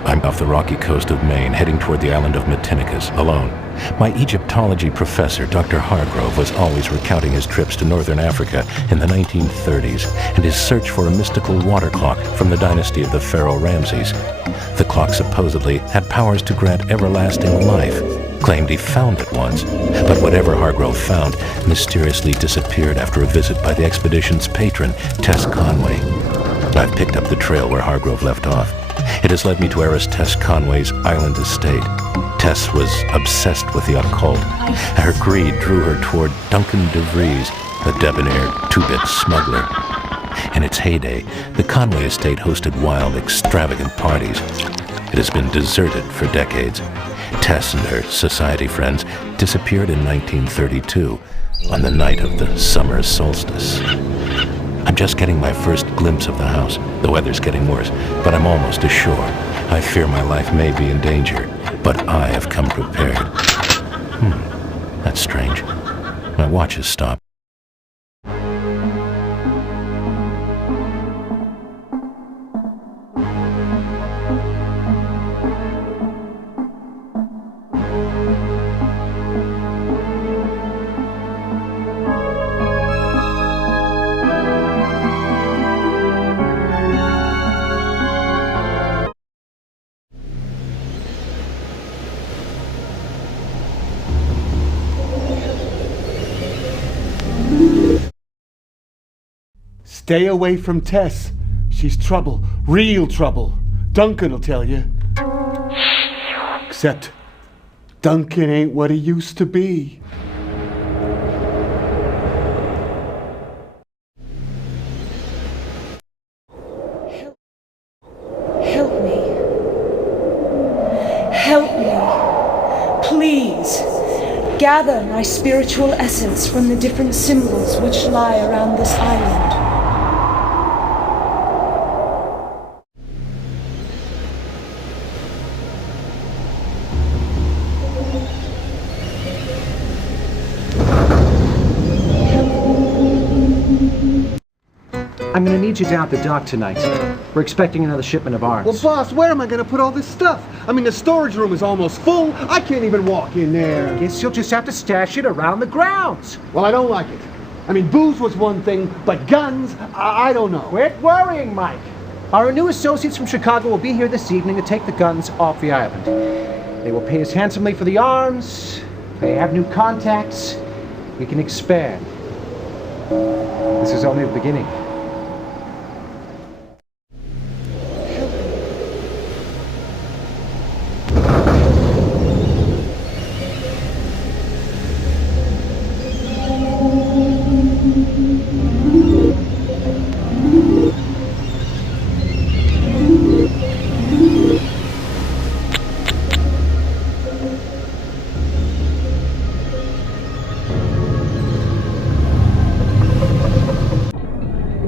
I'm off the rocky coast of Maine, heading toward the island of Matinicus, alone. My Egyptology professor, Dr. Hargrove, was always recounting his trips to northern Africa in the 1930s and his search for a mystical water clock from the dynasty of the pharaoh Ramses. The clock supposedly had powers to grant everlasting life. Claimed he found it once, but whatever Hargrove found mysteriously disappeared after a visit by the expedition's patron, Tess Conway. I've picked up the trail where Hargrove left off. It has led me to heiress Tess Conway's island estate. Tess was obsessed with the occult. Her greed drew her toward Duncan DeVries, the debonair two-bit smuggler. In its heyday, the Conway Estate hosted wild, extravagant parties. It has been deserted for decades. Tess and her society friends disappeared in 1932 on the night of the summer solstice. I'm just getting my first glimpse of the house. The weather's getting worse, but I'm almost ashore. I fear my life may be in danger, but I have come prepared. That's strange. My watch has stopped. Stay away from Tess. She's trouble. Real trouble. Duncan will tell you. Except, Duncan ain't what he used to be. Help me. Help me. Please. Gather my spiritual essence from the different symbols which lie around this island. I'm gonna need you down at the dock tonight. We're expecting another shipment of arms. Well, boss, where am I gonna put all this stuff? I mean, the storage room is almost full. I can't even walk in there. Guess you'll just have to stash it around the grounds. Well, I don't like it. I mean, booze was one thing, but guns, I don't know. Quit worrying, Mike. Our new associates from Chicago will be here this evening to take the guns off the island. They will pay us handsomely for the arms. They have new contacts. We can expand. This is only the beginning.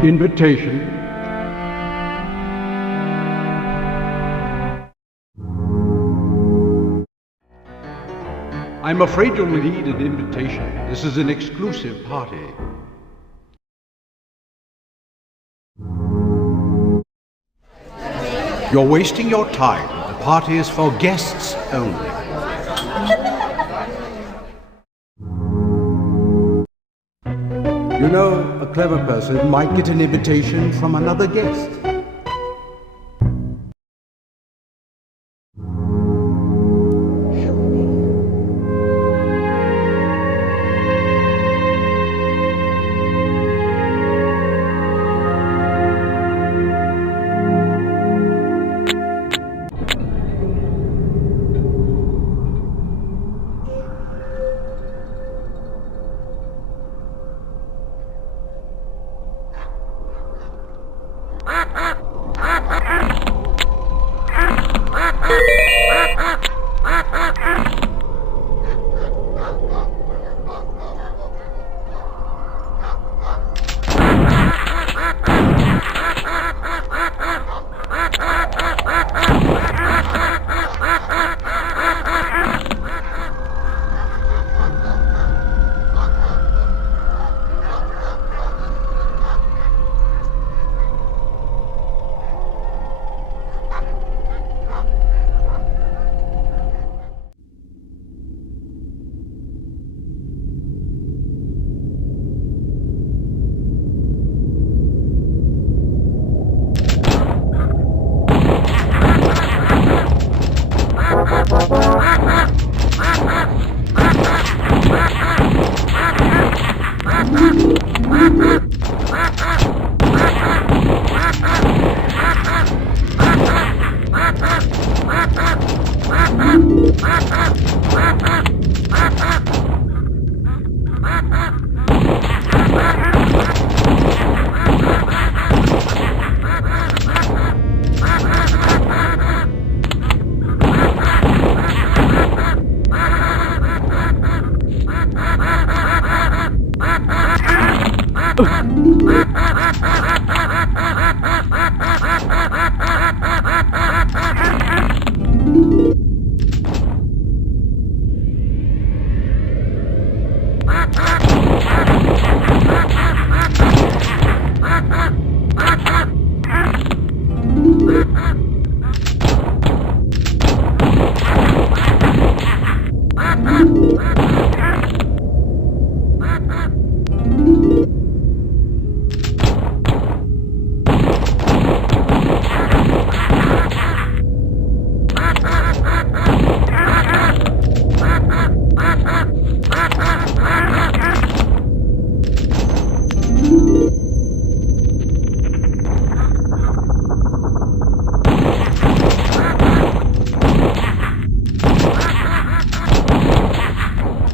invitation. I'm afraid you'll need an invitation. This is an exclusive party. You're wasting your time. The party is for guests only. You know, a clever person might get an invitation from another guest.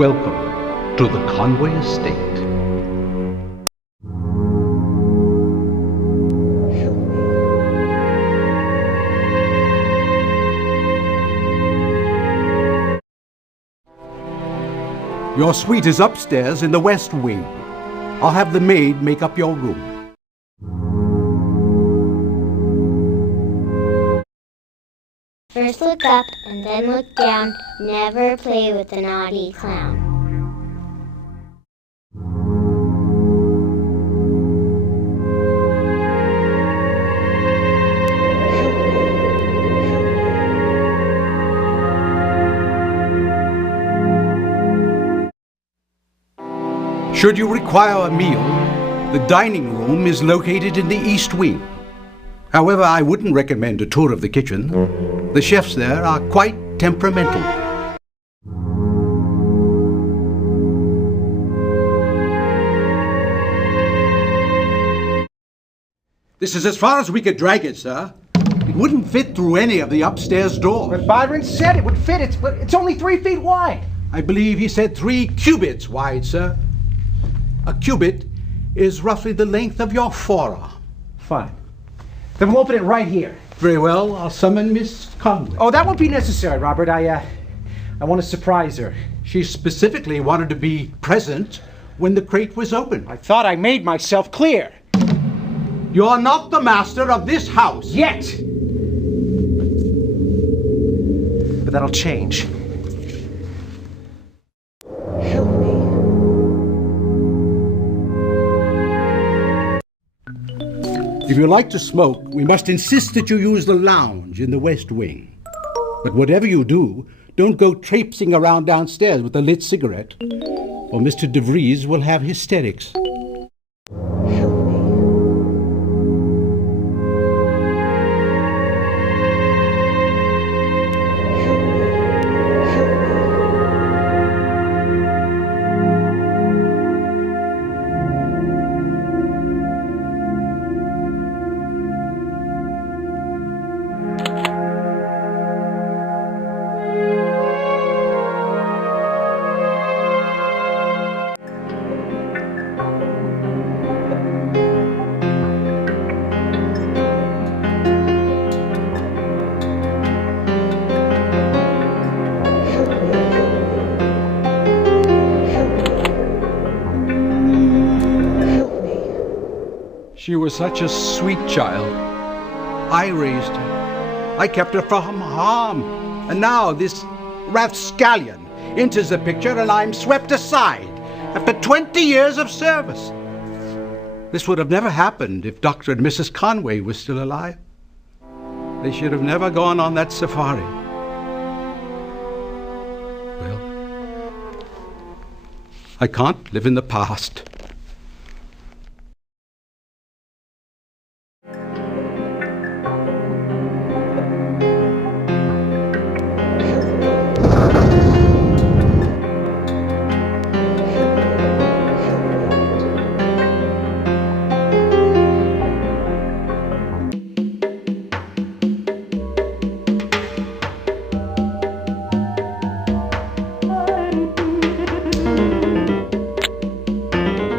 Welcome to the Conway Estate. Your suite is upstairs in the west wing. I'll have the maid make up your room. First look up and then look down. Never play with the naughty clown. Should you require a meal, the dining room is located in the east wing. However, I wouldn't recommend a tour of the kitchen. The chefs there are quite temperamental. This is as far as we could drag it, sir. It wouldn't fit through any of the upstairs doors. But Byron said it would fit. It's only 3 feet wide. I believe he said 3 cubits wide, sir. A cubit is roughly the length of your forearm. Fine. Then we'll open it right here. Very well, I'll summon Miss Conway. Oh, that won't be necessary, Robert. I want to surprise her. She specifically wanted to be present when the crate was opened. I thought I made myself clear. You're not the master of this house. Yet! But that'll change. If you like to smoke, we must insist that you use the lounge in the west wing. But whatever you do, don't go traipsing around downstairs with a lit cigarette, or Mr. DeVries will have hysterics. She was such a sweet child. I raised her. I kept her from harm. And now this rapscallion enters the picture and I'm swept aside after 20 years of service. This would have never happened if Dr. and Mrs. Conway were still alive. They should have never gone on that safari. Well, I can't live in the past.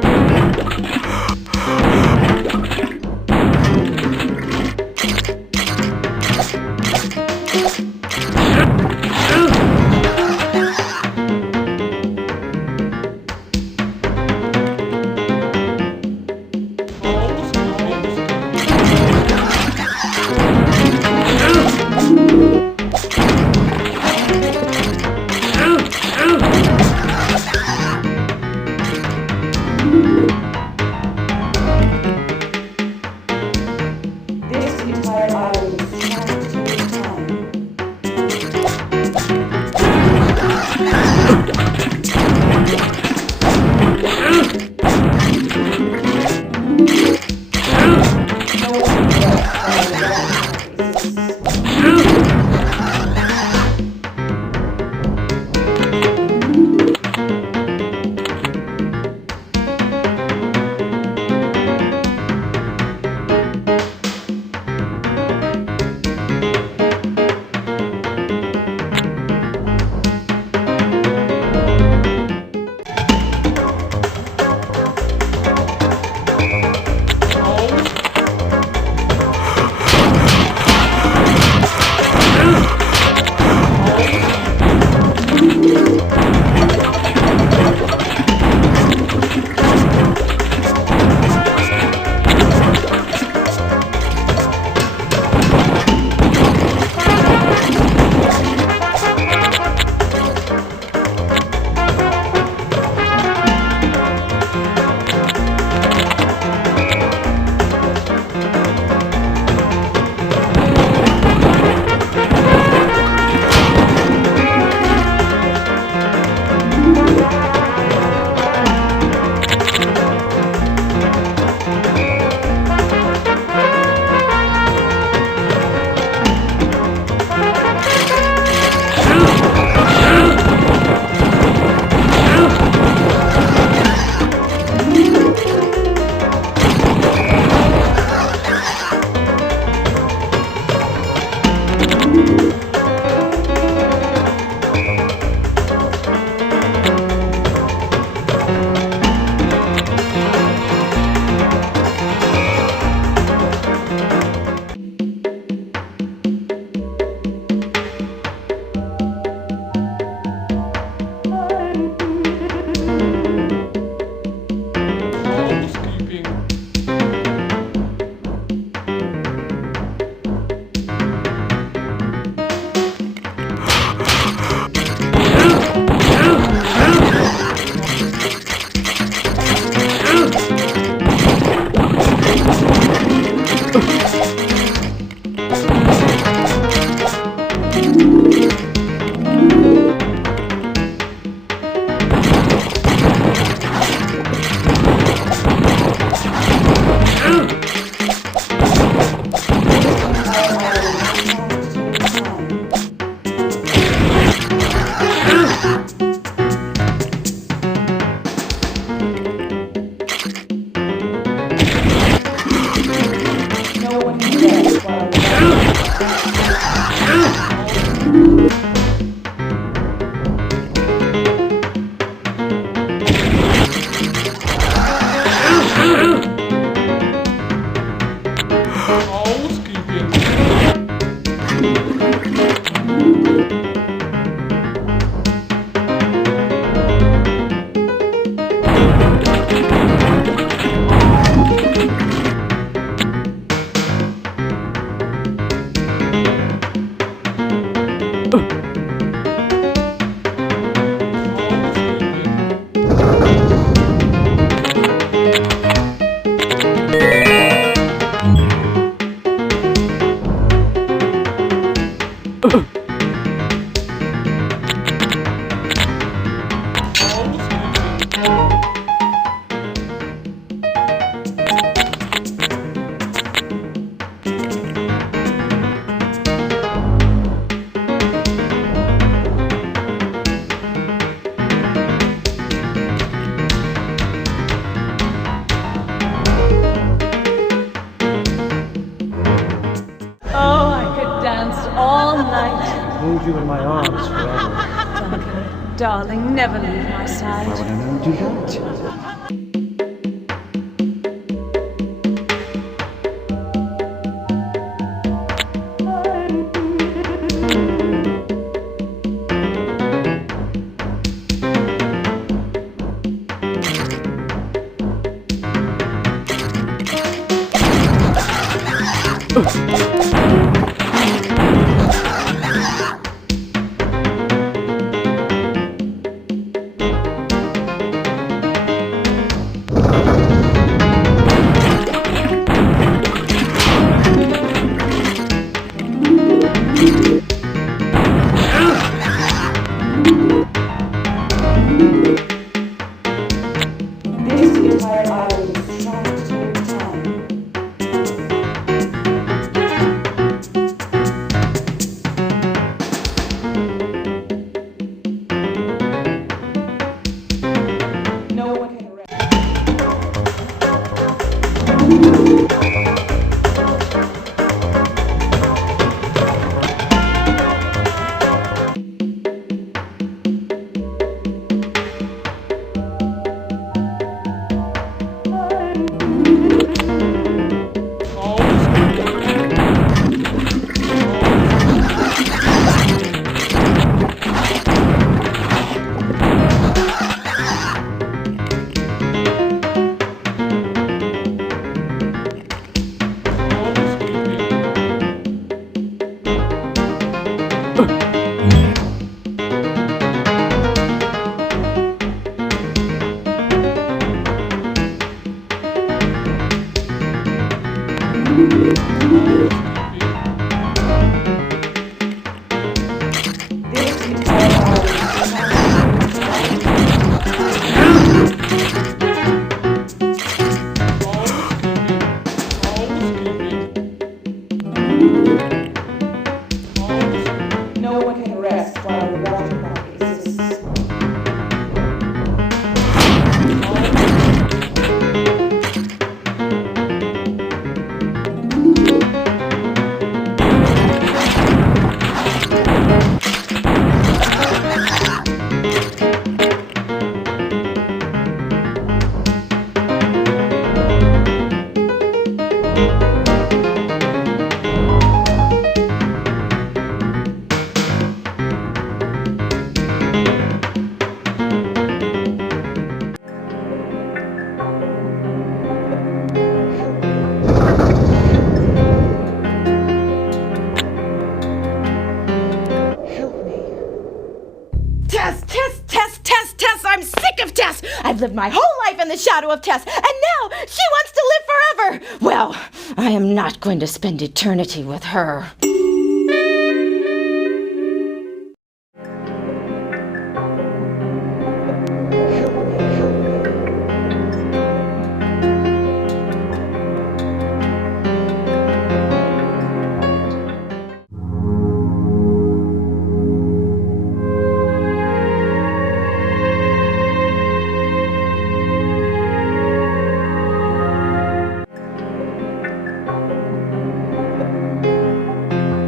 Hold you in my arms forever. Duncan, darling, never leave my side. Why would I never do that? I've lived my whole life in the shadow of Tess, and now she wants to live forever! Well, I am not going to spend eternity with her.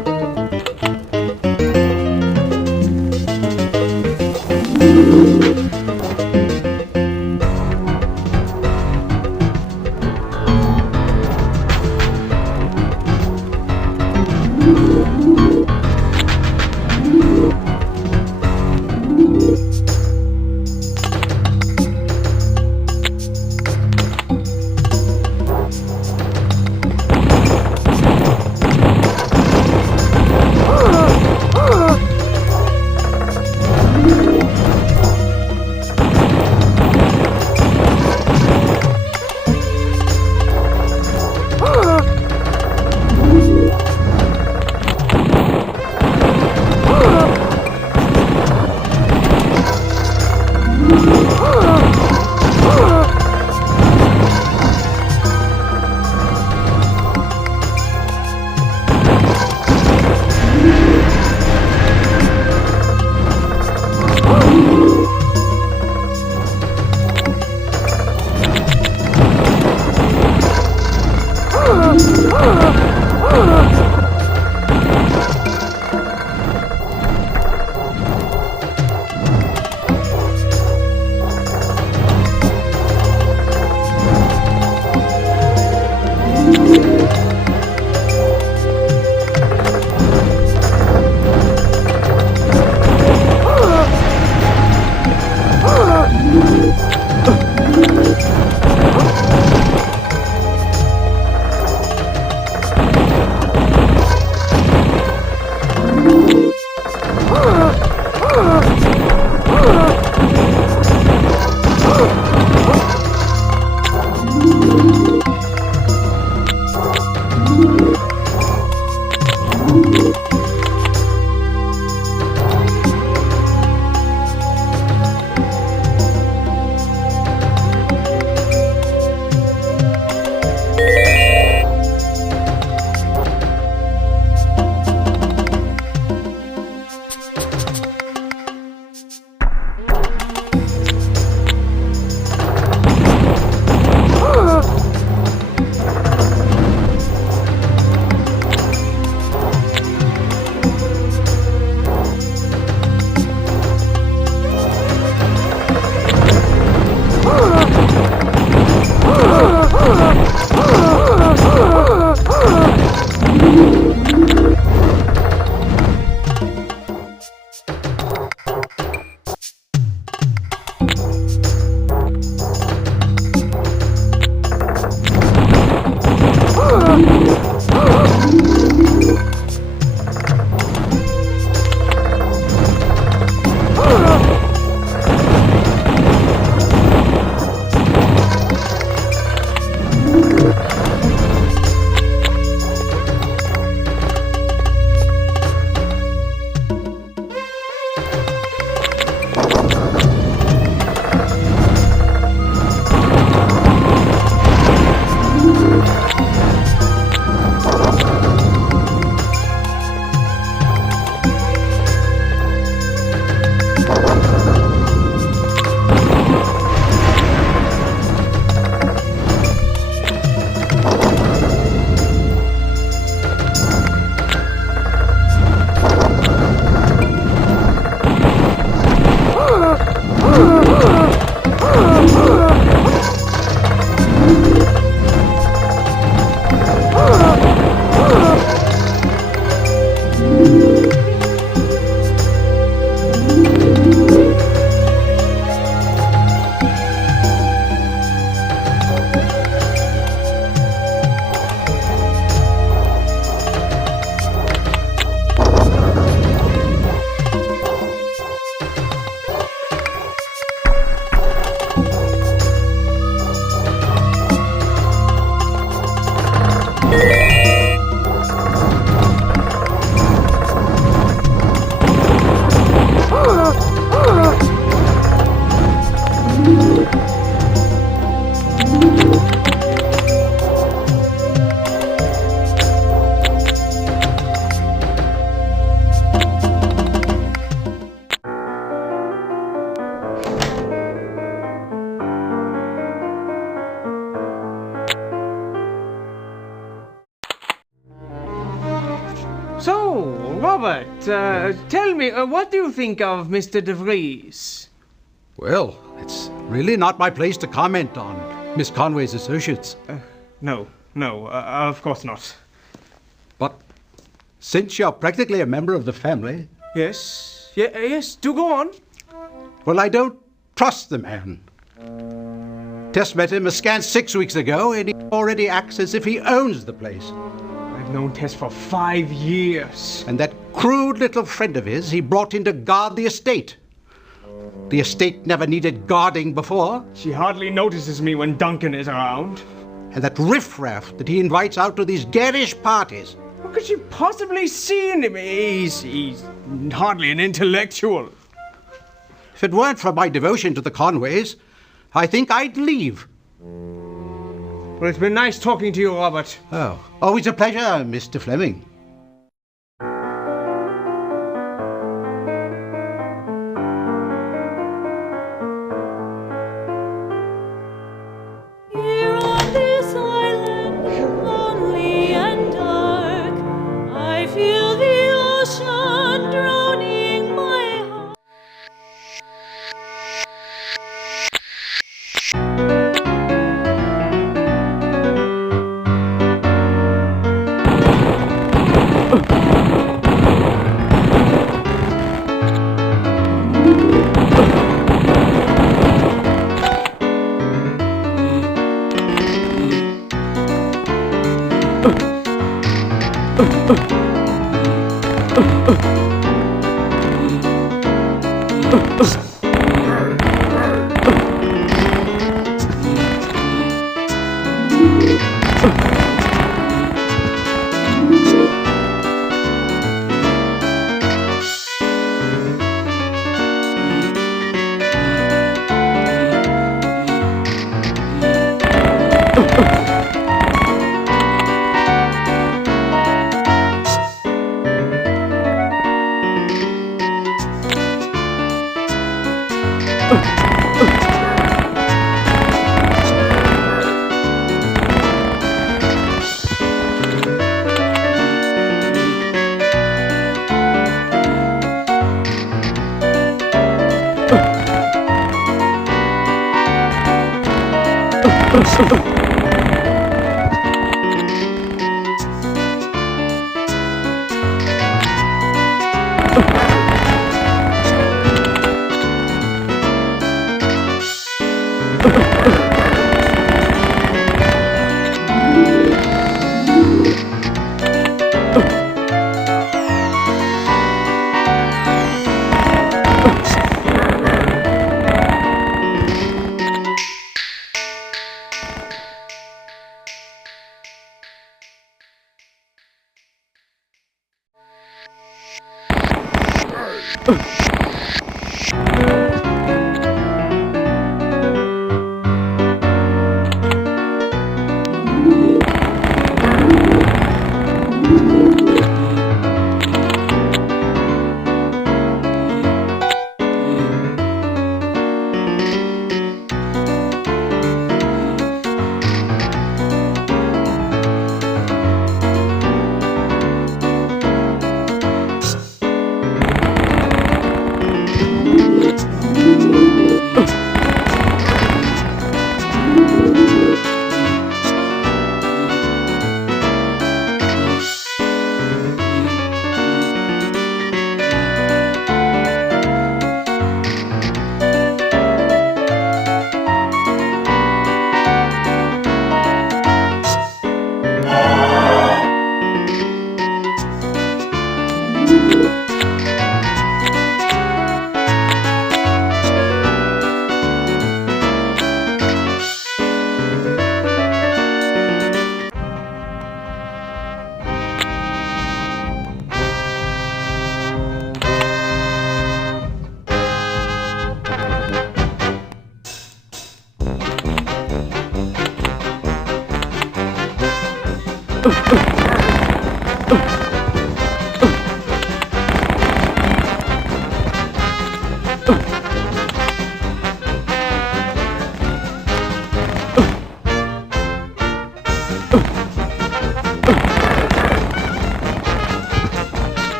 So, Robert, tell me, what do you think of Mr. De Vries? Well, it's really not my place to comment on Miss Conway's associates. No, of course not. But since you're practically a member of the family... Yes, yes, do go on. Well, I don't trust the man. Tess met him a scant 6 weeks ago, and he already acts as if he owns the place. I've known Tess for 5 years. And that crude little friend of his he brought in to guard the estate. The estate never needed guarding before. She hardly notices me when Duncan is around. And that riffraff that he invites out to these garish parties. What could she possibly see in him? He's hardly an intellectual. If it weren't for my devotion to the Conways, I think I'd leave. Well, it's been nice talking to you, Robert. Oh, always a pleasure, Mr. Fleming. Here on this island, lonely and dark, I feel the ocean drowning my heart.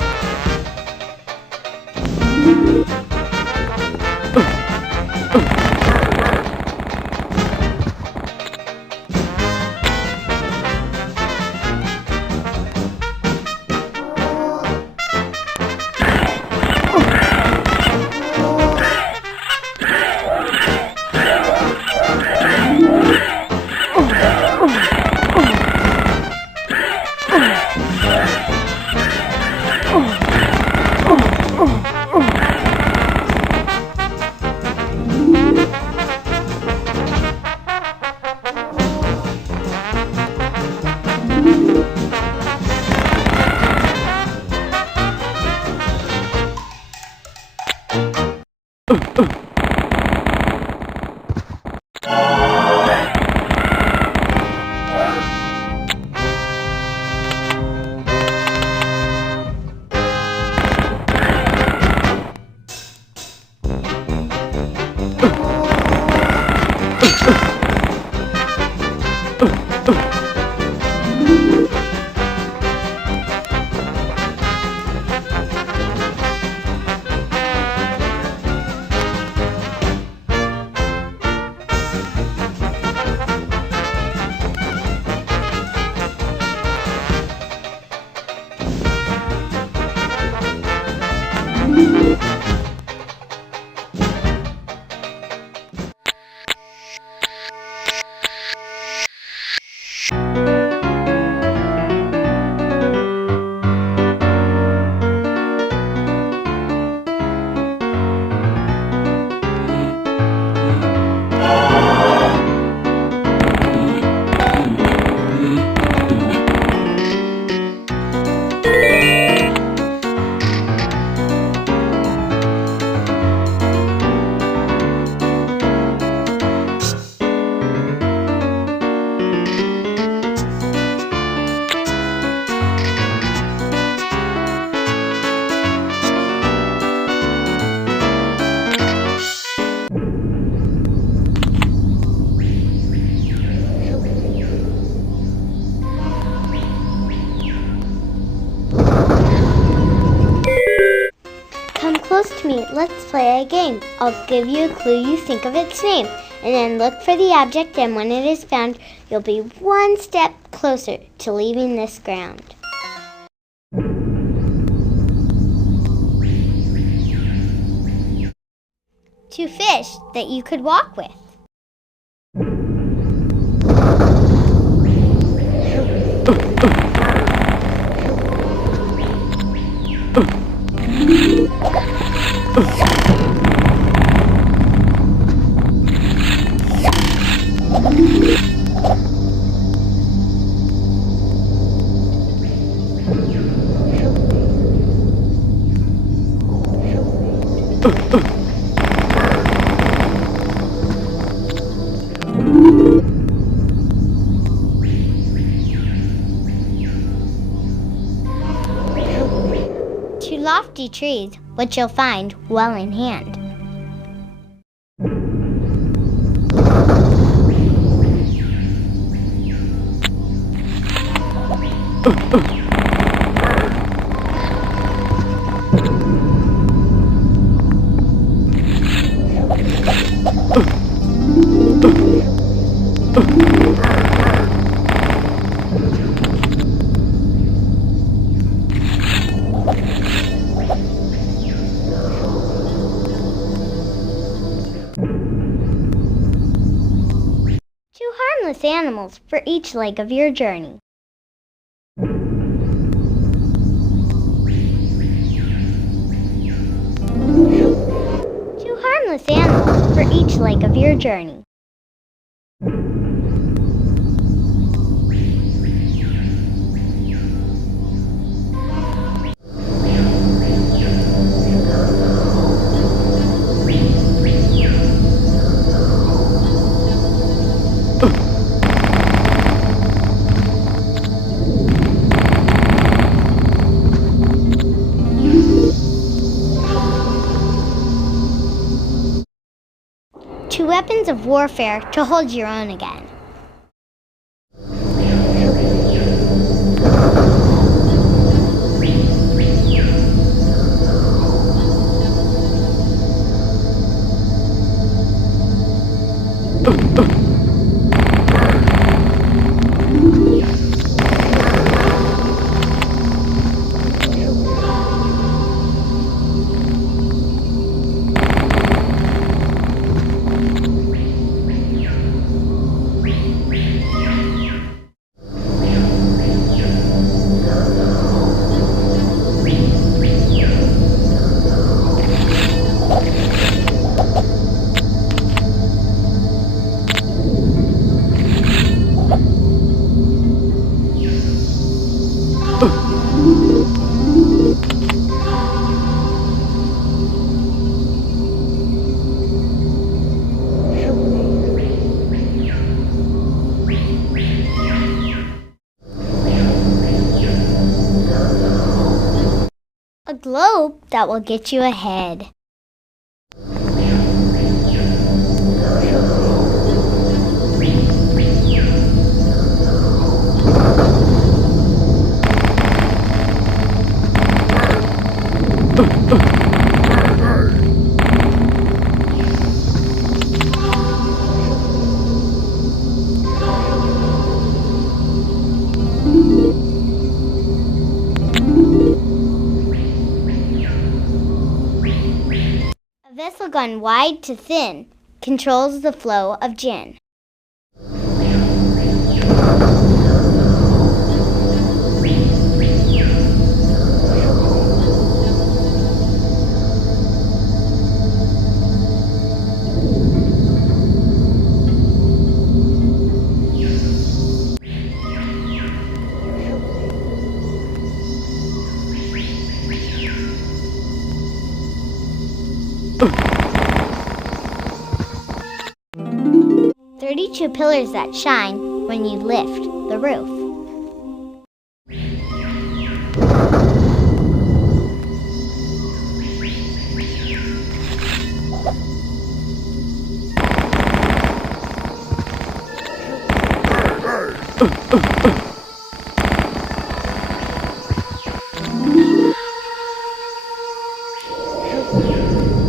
Okay, let's play a game. I'll give you a clue, you think of its name, and then look for the object, and when it is found, you'll be one step closer to leaving this ground. Two fish that you could walk with. Two lofty trees, which you'll find well in hand. Two harmless animals for each leg of your journey. Two harmless animals for each leg of your journey. Two weapons of warfare to hold your own again. A globe that will get you ahead. A vessel gone wide to thin controls the flow of gin. Two pillars that shine when you lift the roof.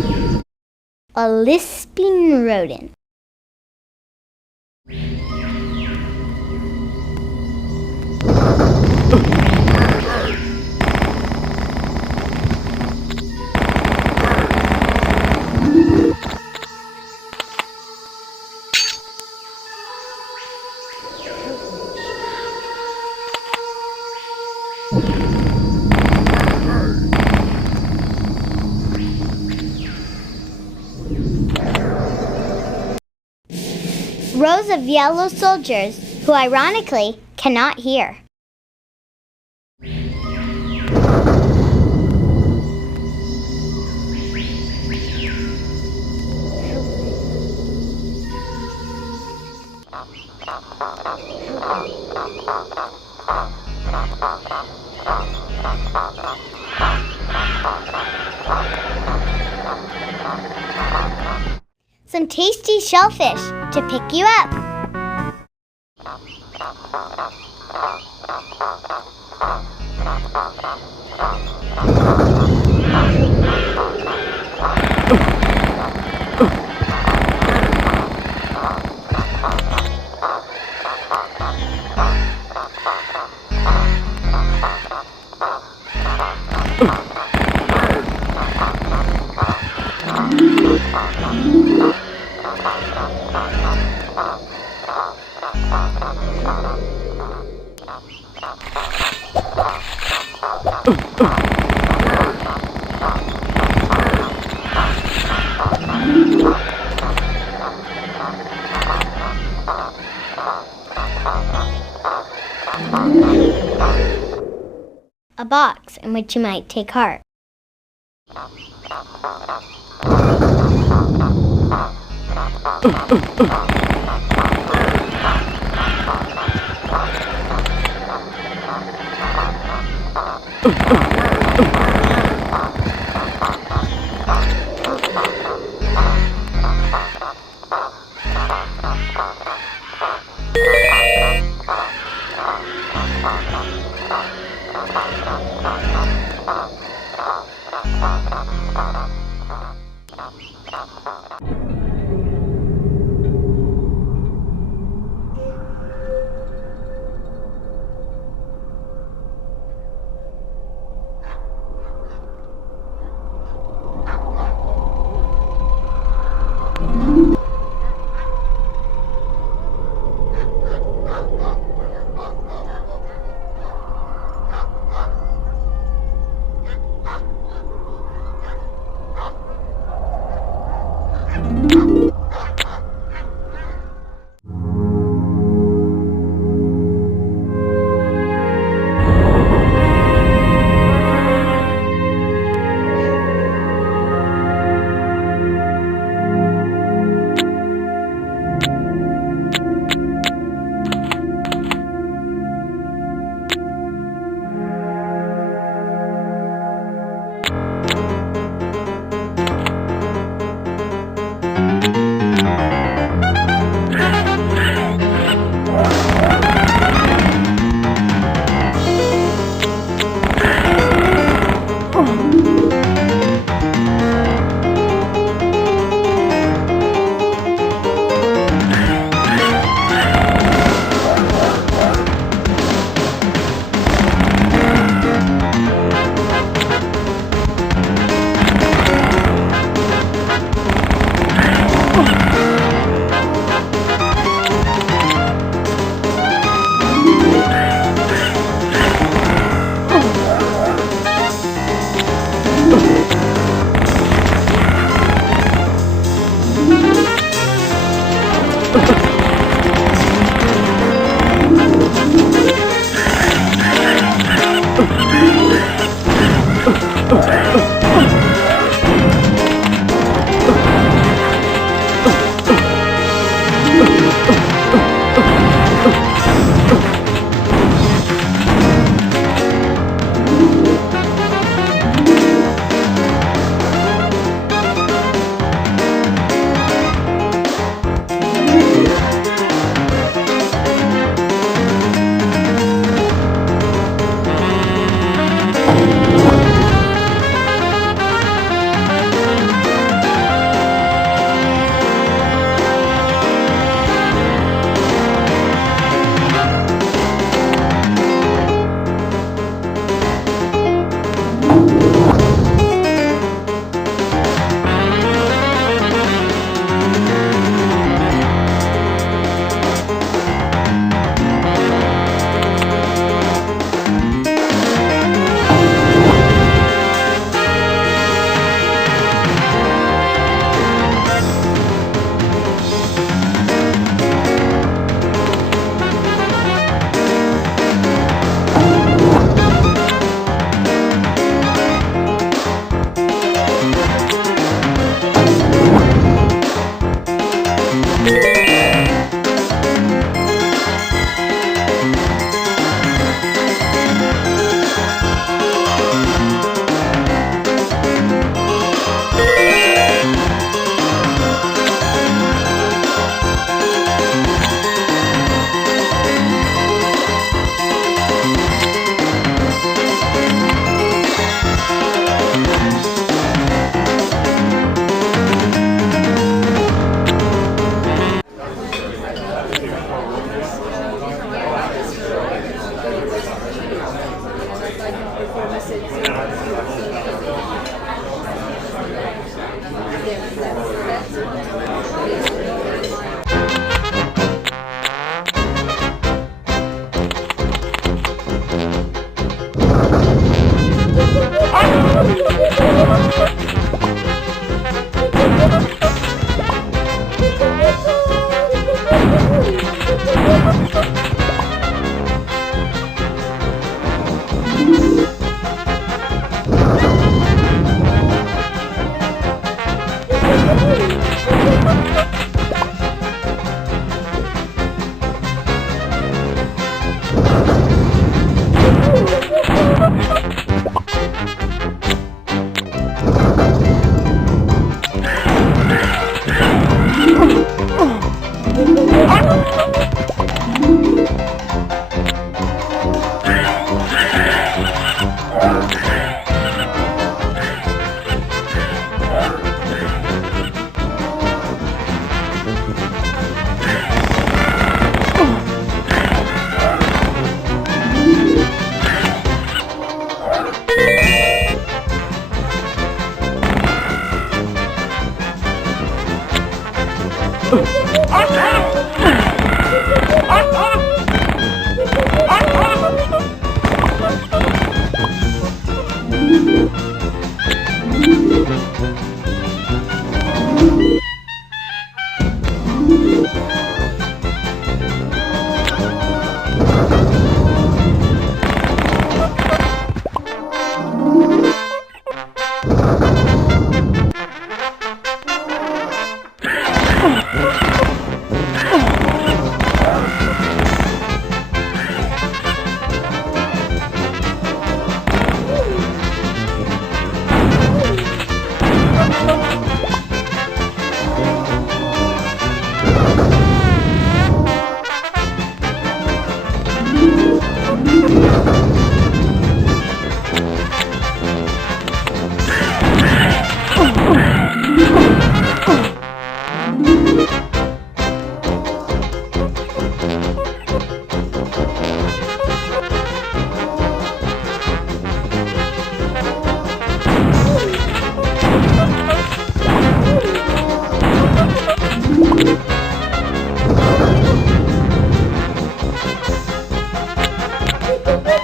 A lisping rodent. Rows of yellow soldiers who ironically cannot hear. Some tasty shellfish to pick you up. A box in which you might take heart.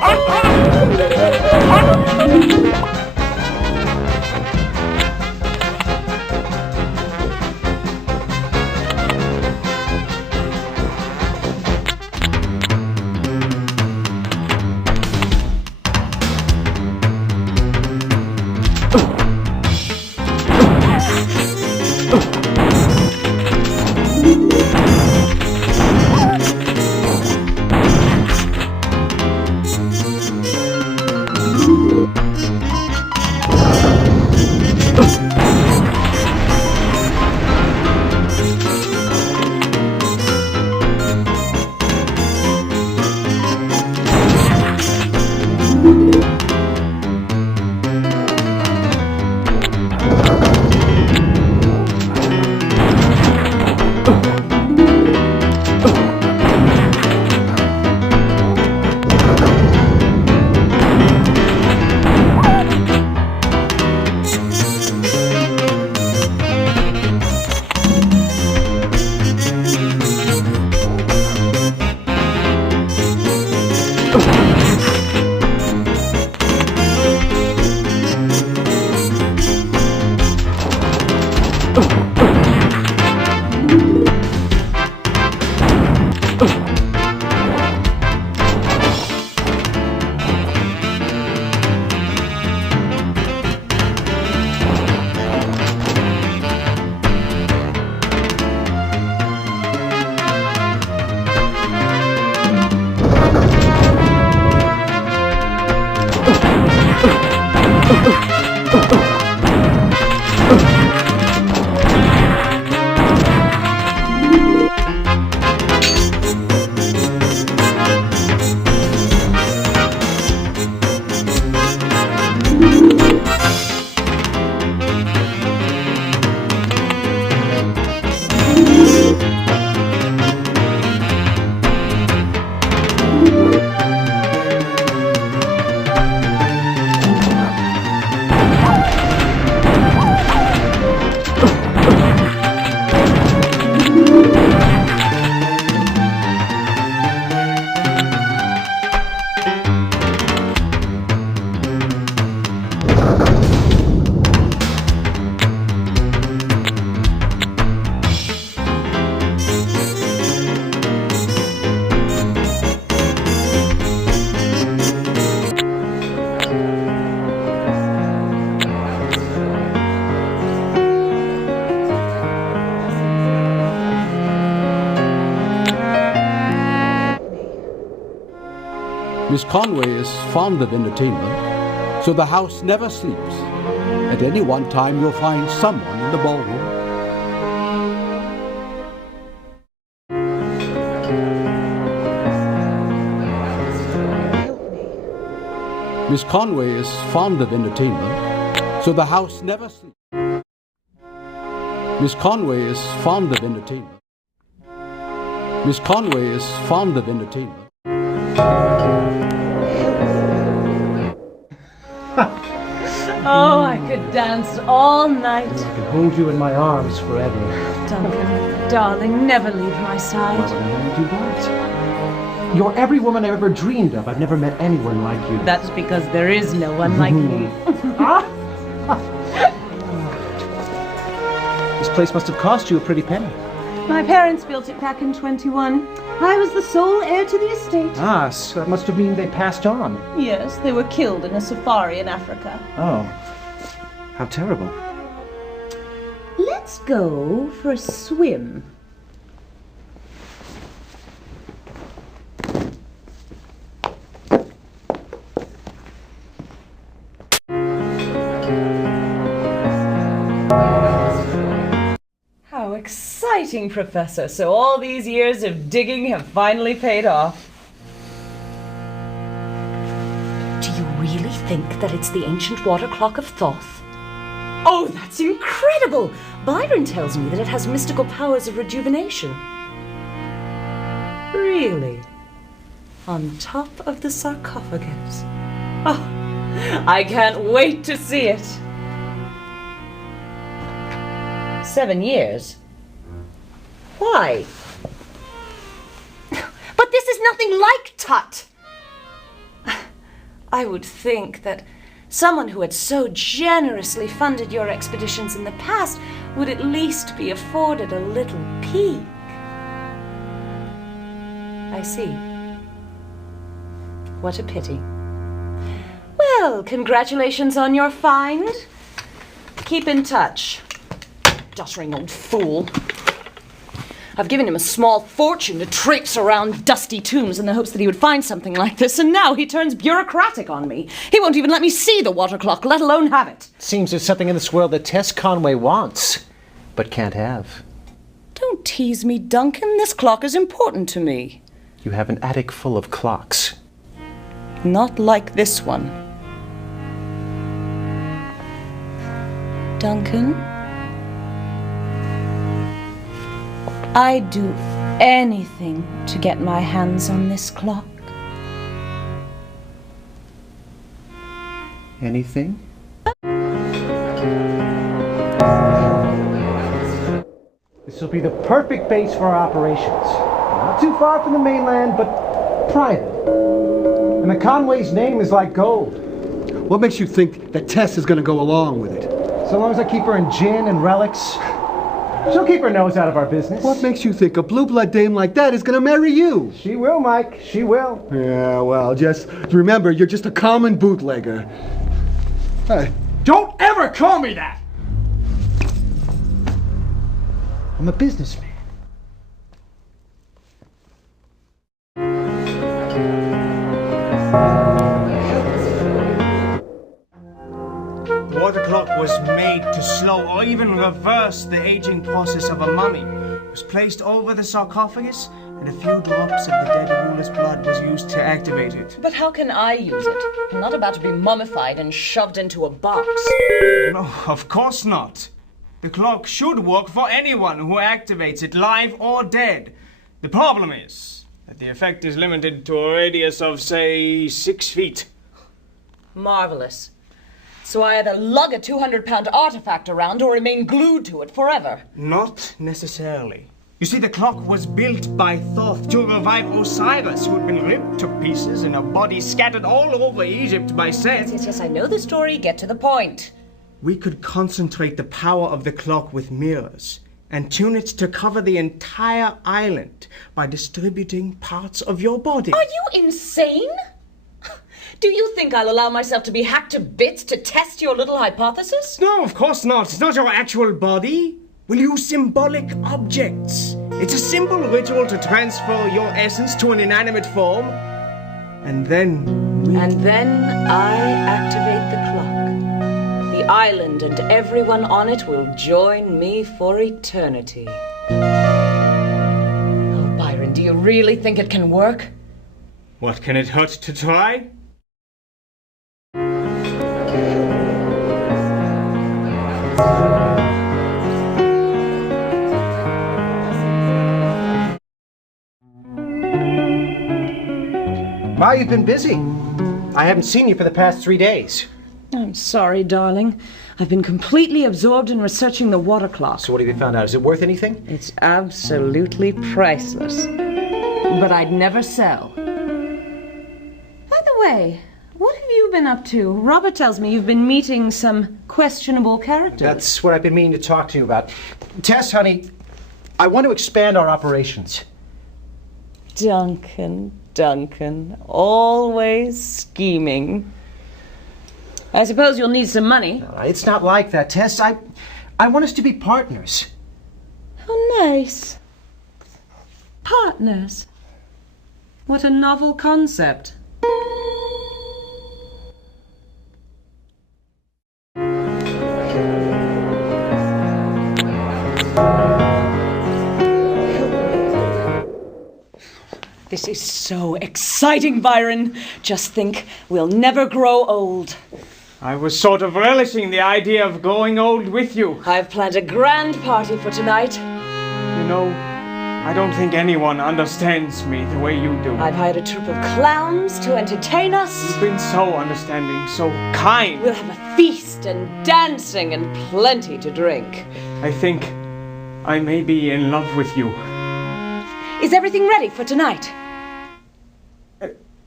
Miss Conway is fond of entertainment, so the house never sleeps. At any one time, you'll find someone in the ballroom. Miss Conway is fond of entertainment, so the house never sleeps. Miss Conway is fond of entertainment. Miss Conway is fond of entertainment. Oh, I could dance all night. I can hold you in my arms forever. Duncan, darling, never leave my side. Well, then, you won't. You're every woman I've ever dreamed of. I've never met anyone like you. That's because there is no one like me. This place must have cost you a pretty penny. My parents built it back in 21. I was the sole heir to the estate. Ah, so that must have mean they passed on. Yes, they were killed in a safari in Africa. Oh, how terrible. Let's go for a swim. How exciting, Professor. So all these years of digging have finally paid off. Do you really think that it's the ancient water clock of Thoth? Oh, that's incredible! Byron tells me that it has mystical powers of rejuvenation. Really? On top of the sarcophagus? Oh, I can't wait to see it. 7 years? Why? But this is nothing like Tut! I would think that someone who had so generously funded your expeditions in the past would at least be afforded a little peek. I see. What a pity. Well, congratulations on your find. Keep in touch. Doddering old fool. I've given him a small fortune to traipse around dusty tombs in the hopes that he would find something like this, and now he turns bureaucratic on me. He won't even let me see the water clock, let alone have it. Seems there's something in this world that Tess Conway wants, but can't have. Don't tease me, Duncan. This clock is important to me. You have an attic full of clocks. Not like this one. Duncan? I'd do anything to get my hands on this clock. Anything? This will be the perfect base for our operations. Not too far from the mainland, but private. And the Conway's name is like gold. What makes you think that Tess is going to go along with it? So long as I keep her in gin and relics, she'll keep her nose out of our business. What makes you think a blue-blood dame like that is going to marry you? She will, Mike. She will. Yeah, well, just remember, you're just a common bootlegger. Hey. Don't ever call me that! I'm a businessman. The water clock was made to slow or even reverse the aging process of a mummy. It was placed over the sarcophagus, and a few drops of the dead ruler's blood was used to activate it. But how can I use it? I'm not about to be mummified and shoved into a box. No, of course not. The clock should work for anyone who activates it, live or dead. The problem is that the effect is limited to a radius of, say, 6 feet. Marvelous. So I either lug a 200-pound artifact around or remain glued to it forever. Not necessarily. You see, the clock was built by Thoth to revive Osiris, who had been ripped to pieces and a body scattered all over Egypt by Seth. Yes, I know the story. Get to the point. We could concentrate the power of the clock with mirrors and tune it to cover the entire island by distributing parts of your body. Are you insane? Do you think I'll allow myself to be hacked to bits to test your little hypothesis? No, of course not. It's not your actual body. We'll use symbolic objects. It's a simple ritual to transfer your essence to an inanimate form. And then I activate the clock. The island and everyone on it will join me for eternity. Oh, Byron, do you really think it can work? What can it hurt to try? Ma, you've been busy. I haven't seen you for the past 3 days. I'm sorry, darling. I've been completely absorbed in researching the water clock. So what have you found out? Is it worth anything? It's absolutely priceless. But I'd never sell. By the way, what have you been up to? Robert tells me you've been meeting some questionable characters. That's what I've been meaning to talk to you about. Tess, honey, I want to expand our operations. Duncan, always scheming. I suppose you'll need some money. No, it's not like that, Tess. I want us to be partners. How nice. Partners. What a novel concept. This is so exciting, Byron. Just think, we'll never grow old. I was sort of relishing the idea of growing old with you. I've planned a grand party for tonight. You know, I don't think anyone understands me the way you do. I've hired a troupe of clowns to entertain us. You've been so understanding, so kind. We'll have a feast and dancing and plenty to drink. I think I may be in love with you. Is everything ready for tonight?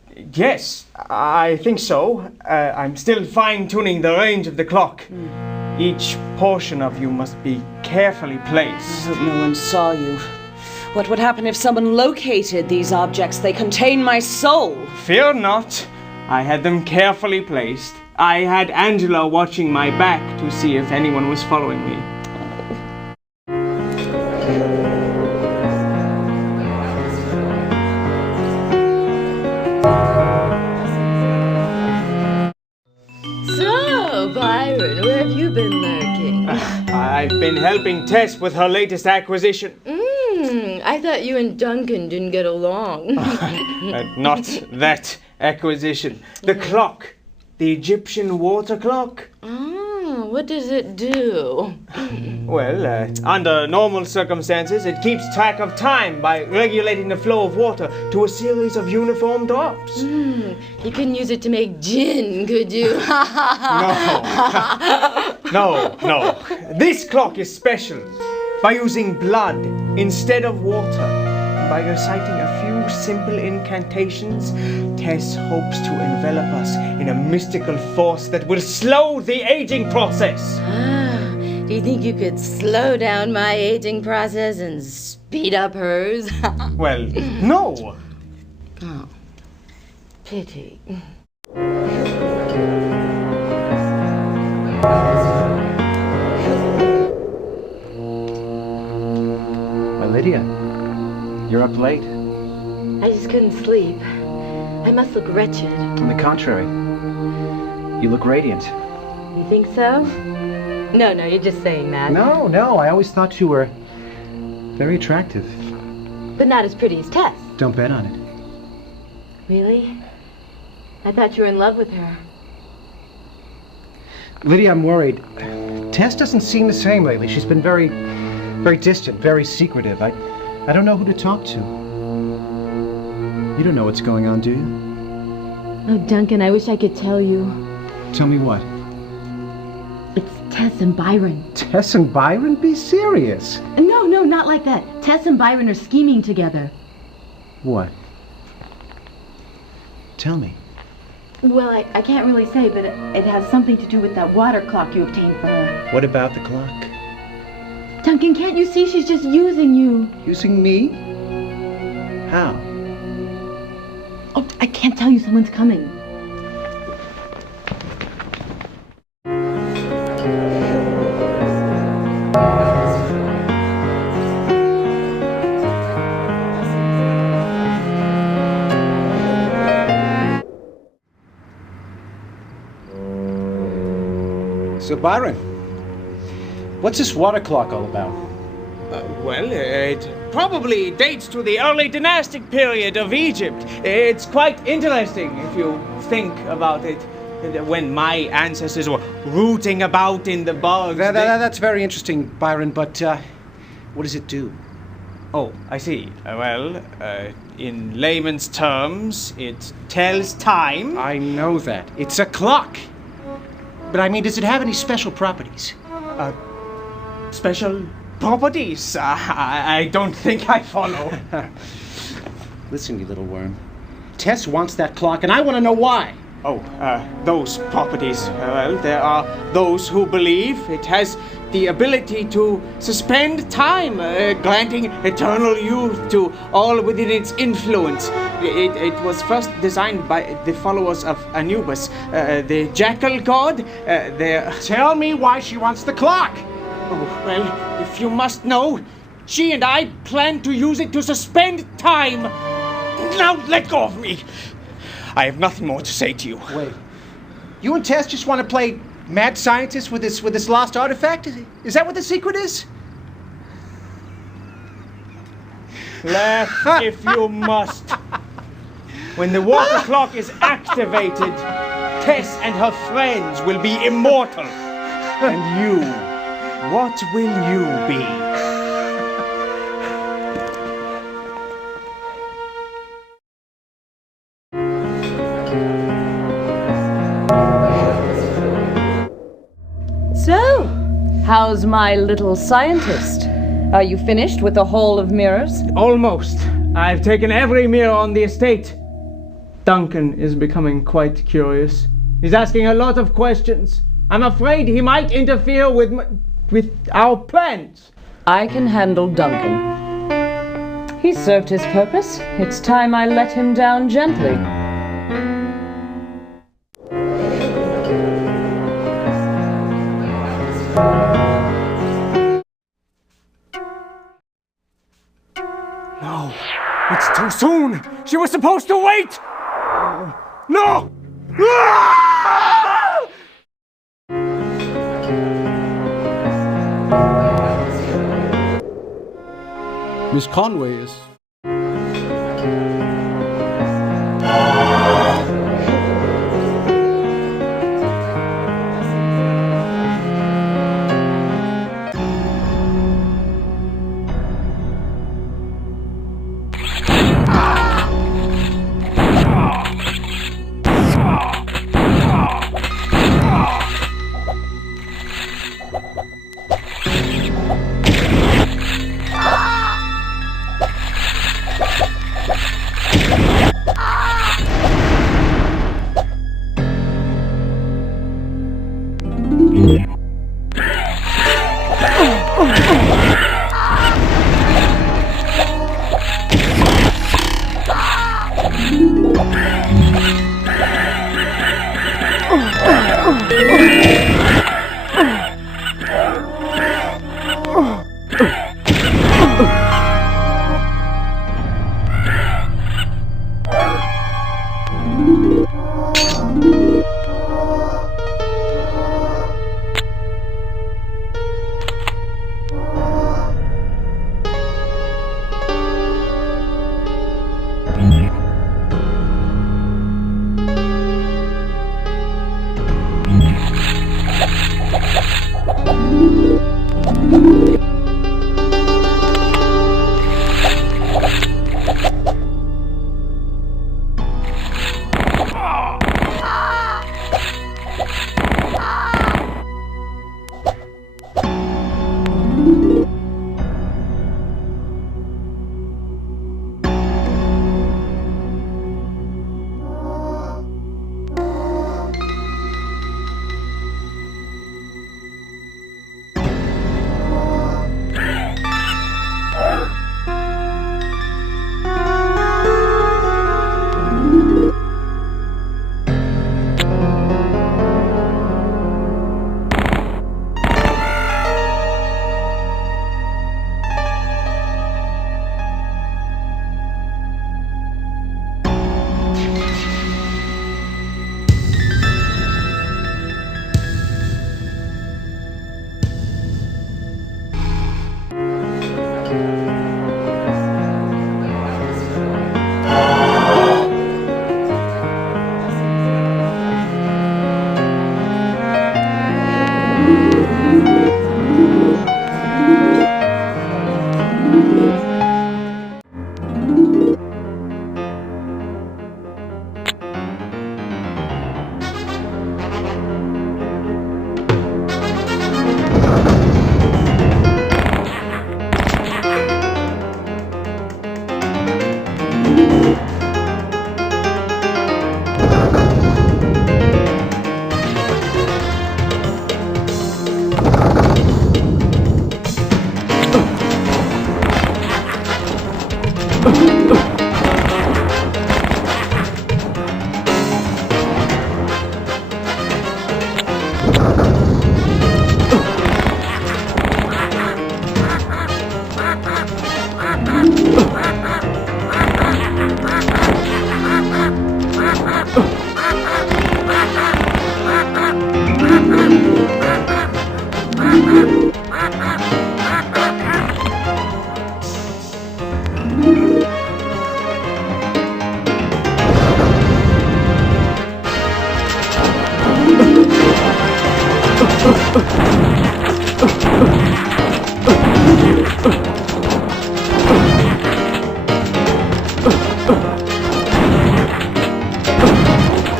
Yes, I think so. I'm still fine-tuning the range of the clock. Each portion of you must be carefully placed. I hope no one saw you. What would happen if someone located these objects? They contain my soul. Fear not. I had them carefully placed. I had Angela watching my back to see if anyone was following me. So, Byron, where have you been lurking? I've been helping Tess with her latest acquisition. I thought you and Duncan didn't get along. Not that acquisition. The clock. The Egyptian water clock. Oh, what does it do? Well, under normal circumstances, it keeps track of time by regulating the flow of water to a series of uniform drops. You couldn't use it to make gin, could you? No. This clock is special. By using blood instead of water, and by reciting a few simple incantations, Tess hopes to envelop us in a mystical force that will slow the aging process. Do you think you could slow down my aging process and speed up hers? Well, no. Oh, pity. Lydia, you're up late. I just couldn't sleep. I must look wretched. On the contrary, you look radiant. You think so? No, you're just saying that. No, I always thought you were very attractive. But not as pretty as Tess. Don't bet on it. Really? I thought you were in love with her. Lydia, I'm worried. Tess doesn't seem the same lately. She's been very distant, very secretive. I don't know who to talk to. You don't know what's going on, do you? Oh, Duncan, I wish I could tell you. Tell me what? It's Tess and Byron. Tess and Byron? Be serious. No, not like that. Tess and Byron are scheming together. What? Tell me. Well, I can't really say, but it has something to do with that water clock you obtained for her. What about the clock? Duncan, can't you see she's just using you? Using me? How? Oh, I can't tell you, someone's coming. So, Byron, what's this water clock all about? Well, it probably dates to the early dynastic period of Egypt. It's quite interesting if you think about it. When my ancestors were rooting about in the bogs. That's very interesting, Byron, but what does it do? Oh, I see. In layman's terms, it tells time. I know that. It's a clock. But I mean, does it have any special properties? Special properties? I don't think I follow. Listen, you little worm. Tess wants that clock, and I want to know why. Oh, those properties. Well, there are those who believe it has the ability to suspend time, granting eternal youth to all within its influence. It was first designed by the followers of Anubis, the jackal god. Tell me why she wants the clock! Oh, well, if you must know, she and I plan to use it to suspend time. Now let go of me. I have nothing more to say to you. Wait. You and Tess just want to play mad scientist with this lost artifact? Is that what the secret is? Laugh if you must. When the water clock is activated, Tess and her friends will be immortal. And you, what will you be? So, how's my little scientist? Are you finished with the Hall of Mirrors? Almost. I've taken every mirror on the estate. Duncan is becoming quite curious. He's asking a lot of questions. I'm afraid he might interfere with our plans. I can handle Duncan. He served his purpose. It's time I let him down gently. No, it's too soon. She was supposed to wait. No! Ah! Miss Conway is...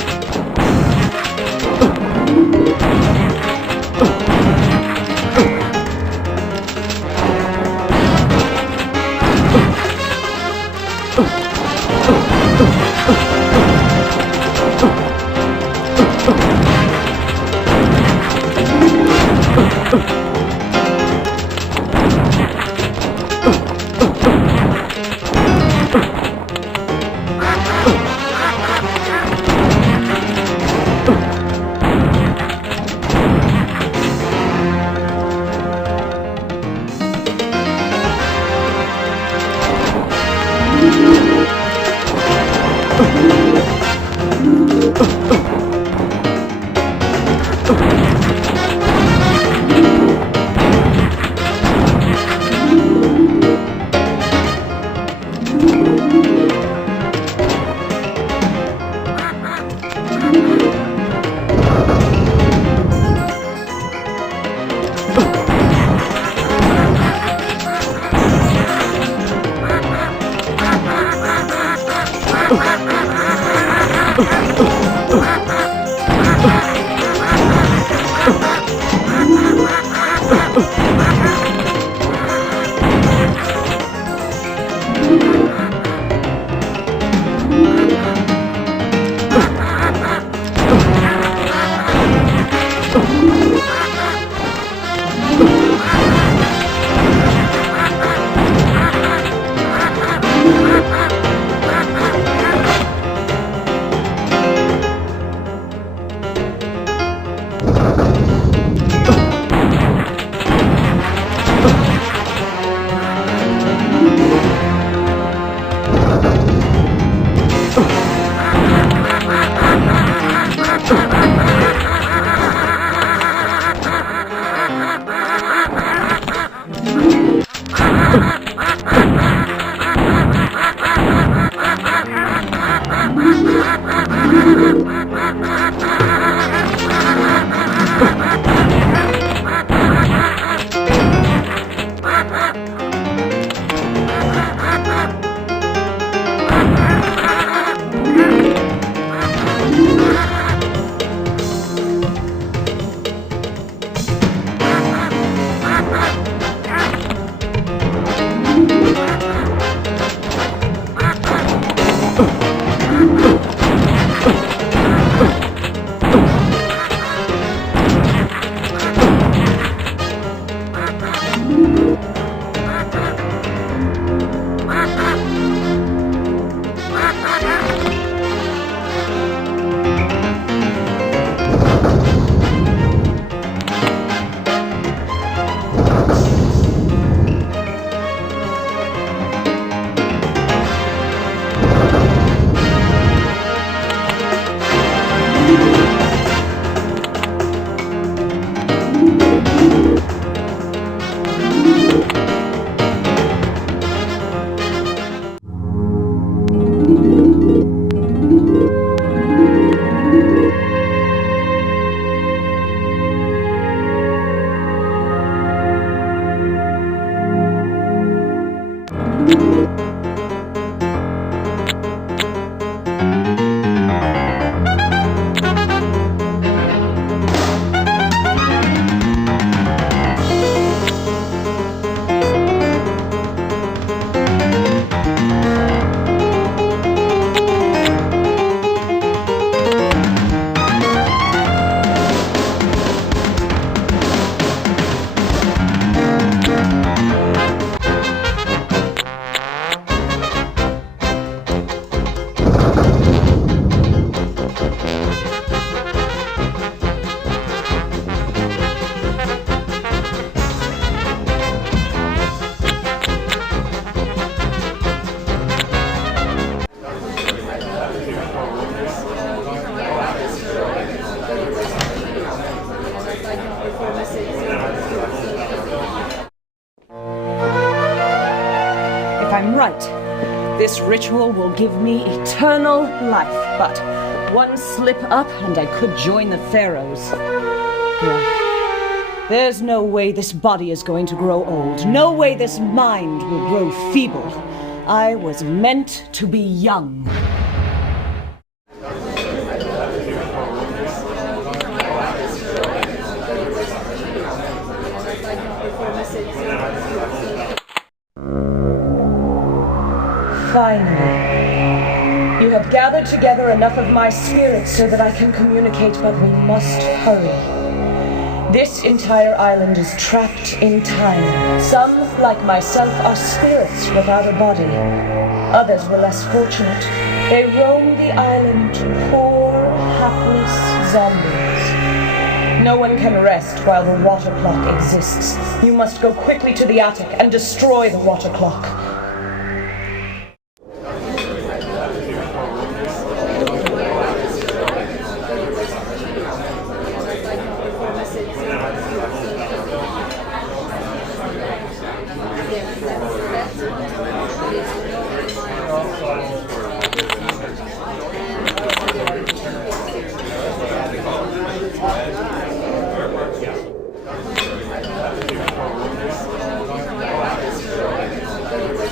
If I'm right, this ritual will give me eternal life, but one slip up and I could join the pharaohs. Yeah. There's no way this body is going to grow old. No way this mind will grow feeble. I was meant to be young. Finally, you have gathered together enough of my spirit so that I can communicate, but we must hurry. This entire island is trapped in time. Some, like myself, are spirits without a body. Others were less fortunate. They roam the island, poor, hapless zombies. No one can rest while the water clock exists. You must go quickly to the attic and destroy the water clock.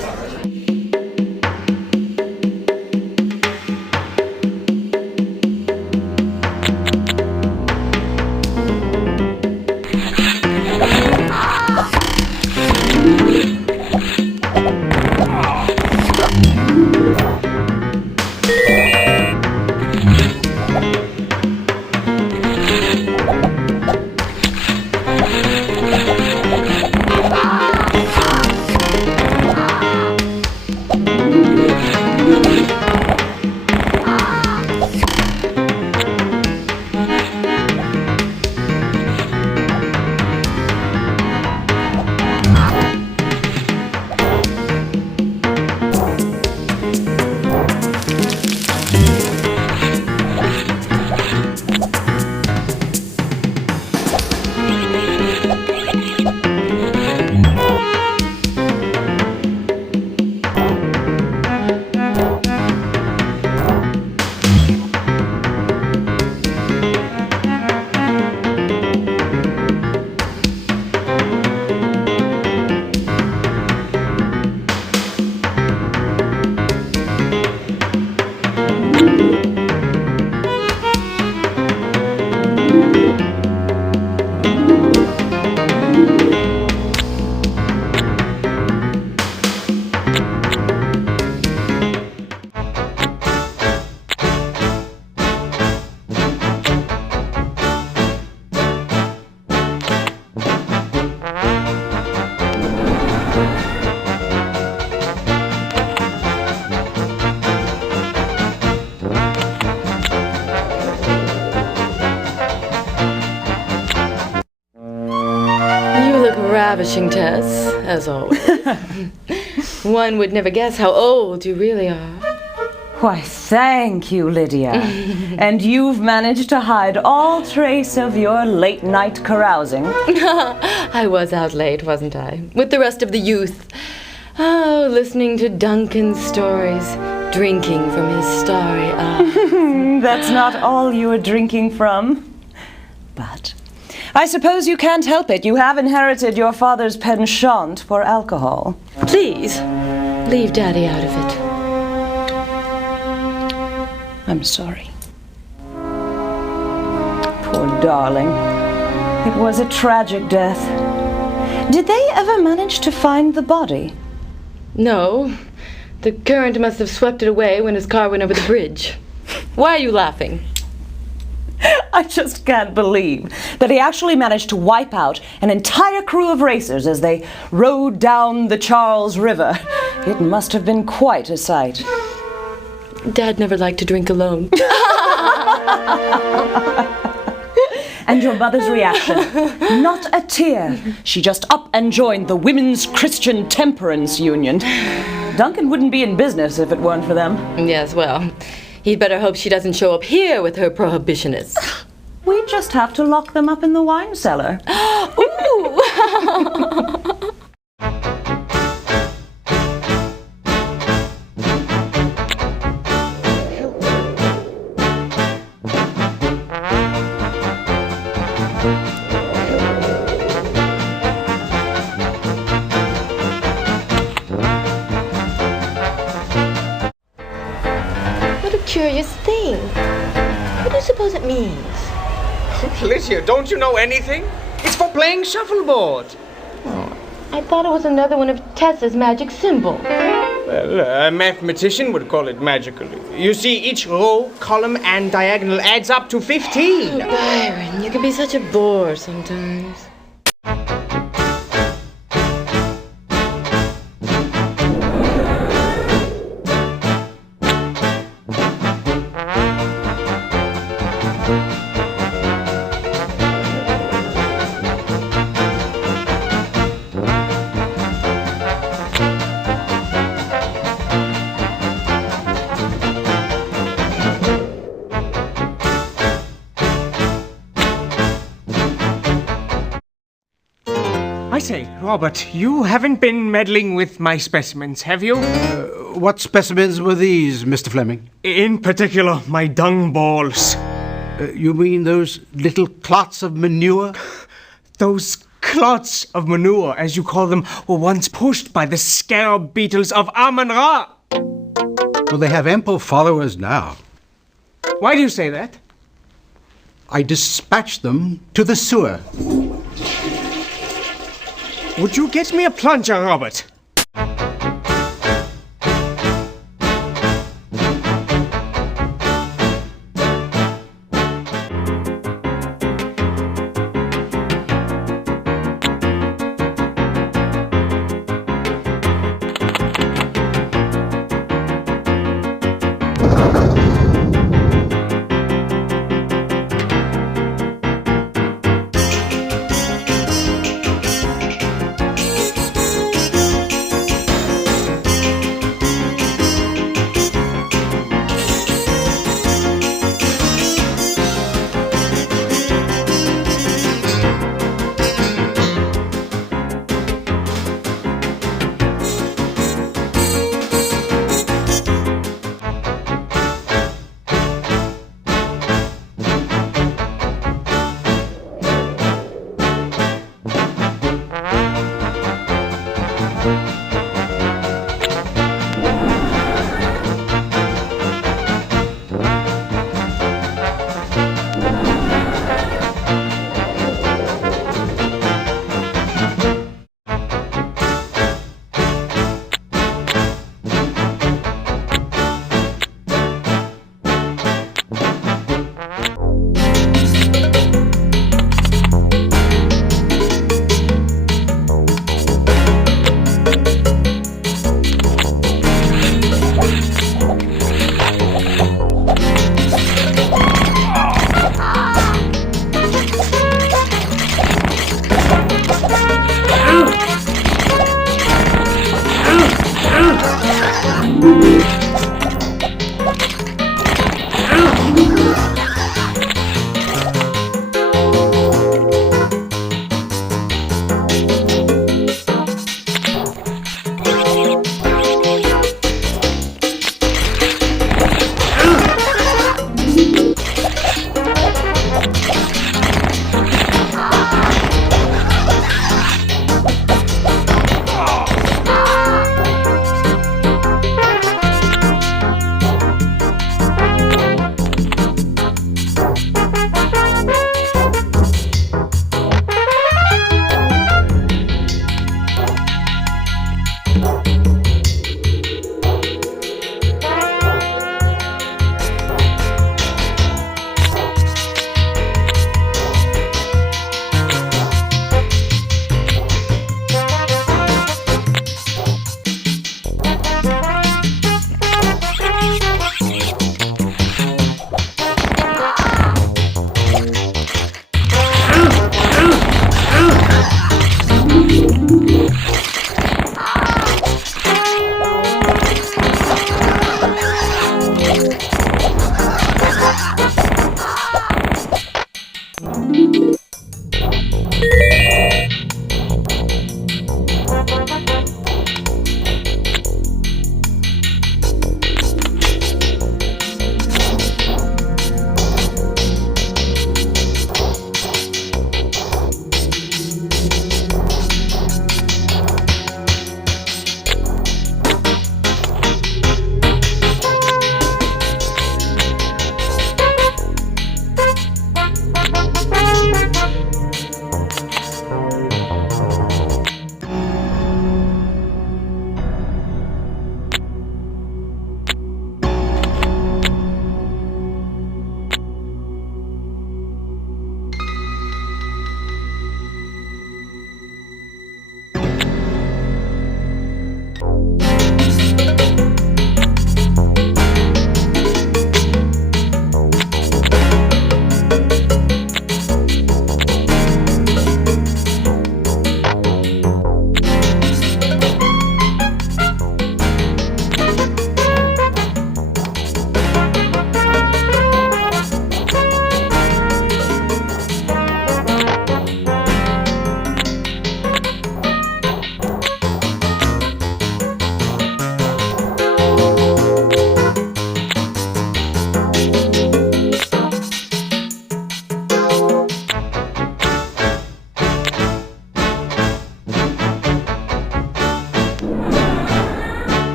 ravishing, Tess, as always. One would never guess how old you really are. Why, thank you, Lydia. And you've managed to hide all trace of your late-night carousing. I was out late, wasn't I? With the rest of the youth. Oh, listening to Duncan's stories, drinking from his starry eyes. That's not all you were drinking from. But I suppose you can't help it. You have inherited your father's penchant for alcohol. Please, leave Daddy out of it. I'm sorry. Poor darling. It was a tragic death. Did they ever manage to find the body? No. The current must have swept it away when his car went over the bridge. Why are you laughing? I just can't believe that he actually managed to wipe out an entire crew of racers as they rode down the Charles River. It must have been quite a sight. Dad never liked to drink alone. And your mother's reaction? Not a tear. She just up and joined the Women's Christian Temperance Union. Duncan wouldn't be in business if it weren't for them. Yes, well, he'd better hope she doesn't show up here with her prohibitionists. We just have to lock them up in the wine cellar. Ooh! Curious thing. What do you suppose it means? Lydia, don't you know anything? It's for playing shuffleboard. Oh, I thought it was another one of Tessa's magic symbols. Well, a mathematician would call it magical. You see, each row, column, and diagonal adds up to 15. Oh, Byron, you can be such a bore sometimes. I say, Robert, you haven't been meddling with my specimens, have you? What specimens were these, Mr. Fleming? In particular, my dung balls. You mean those little clots of manure? Those clots of manure, as you call them, were once pushed by the scarab beetles of Amun-Ra. Well, they have ample followers now. Why do you say that? I dispatched them to the sewer. Would you get me a plunger, Robert?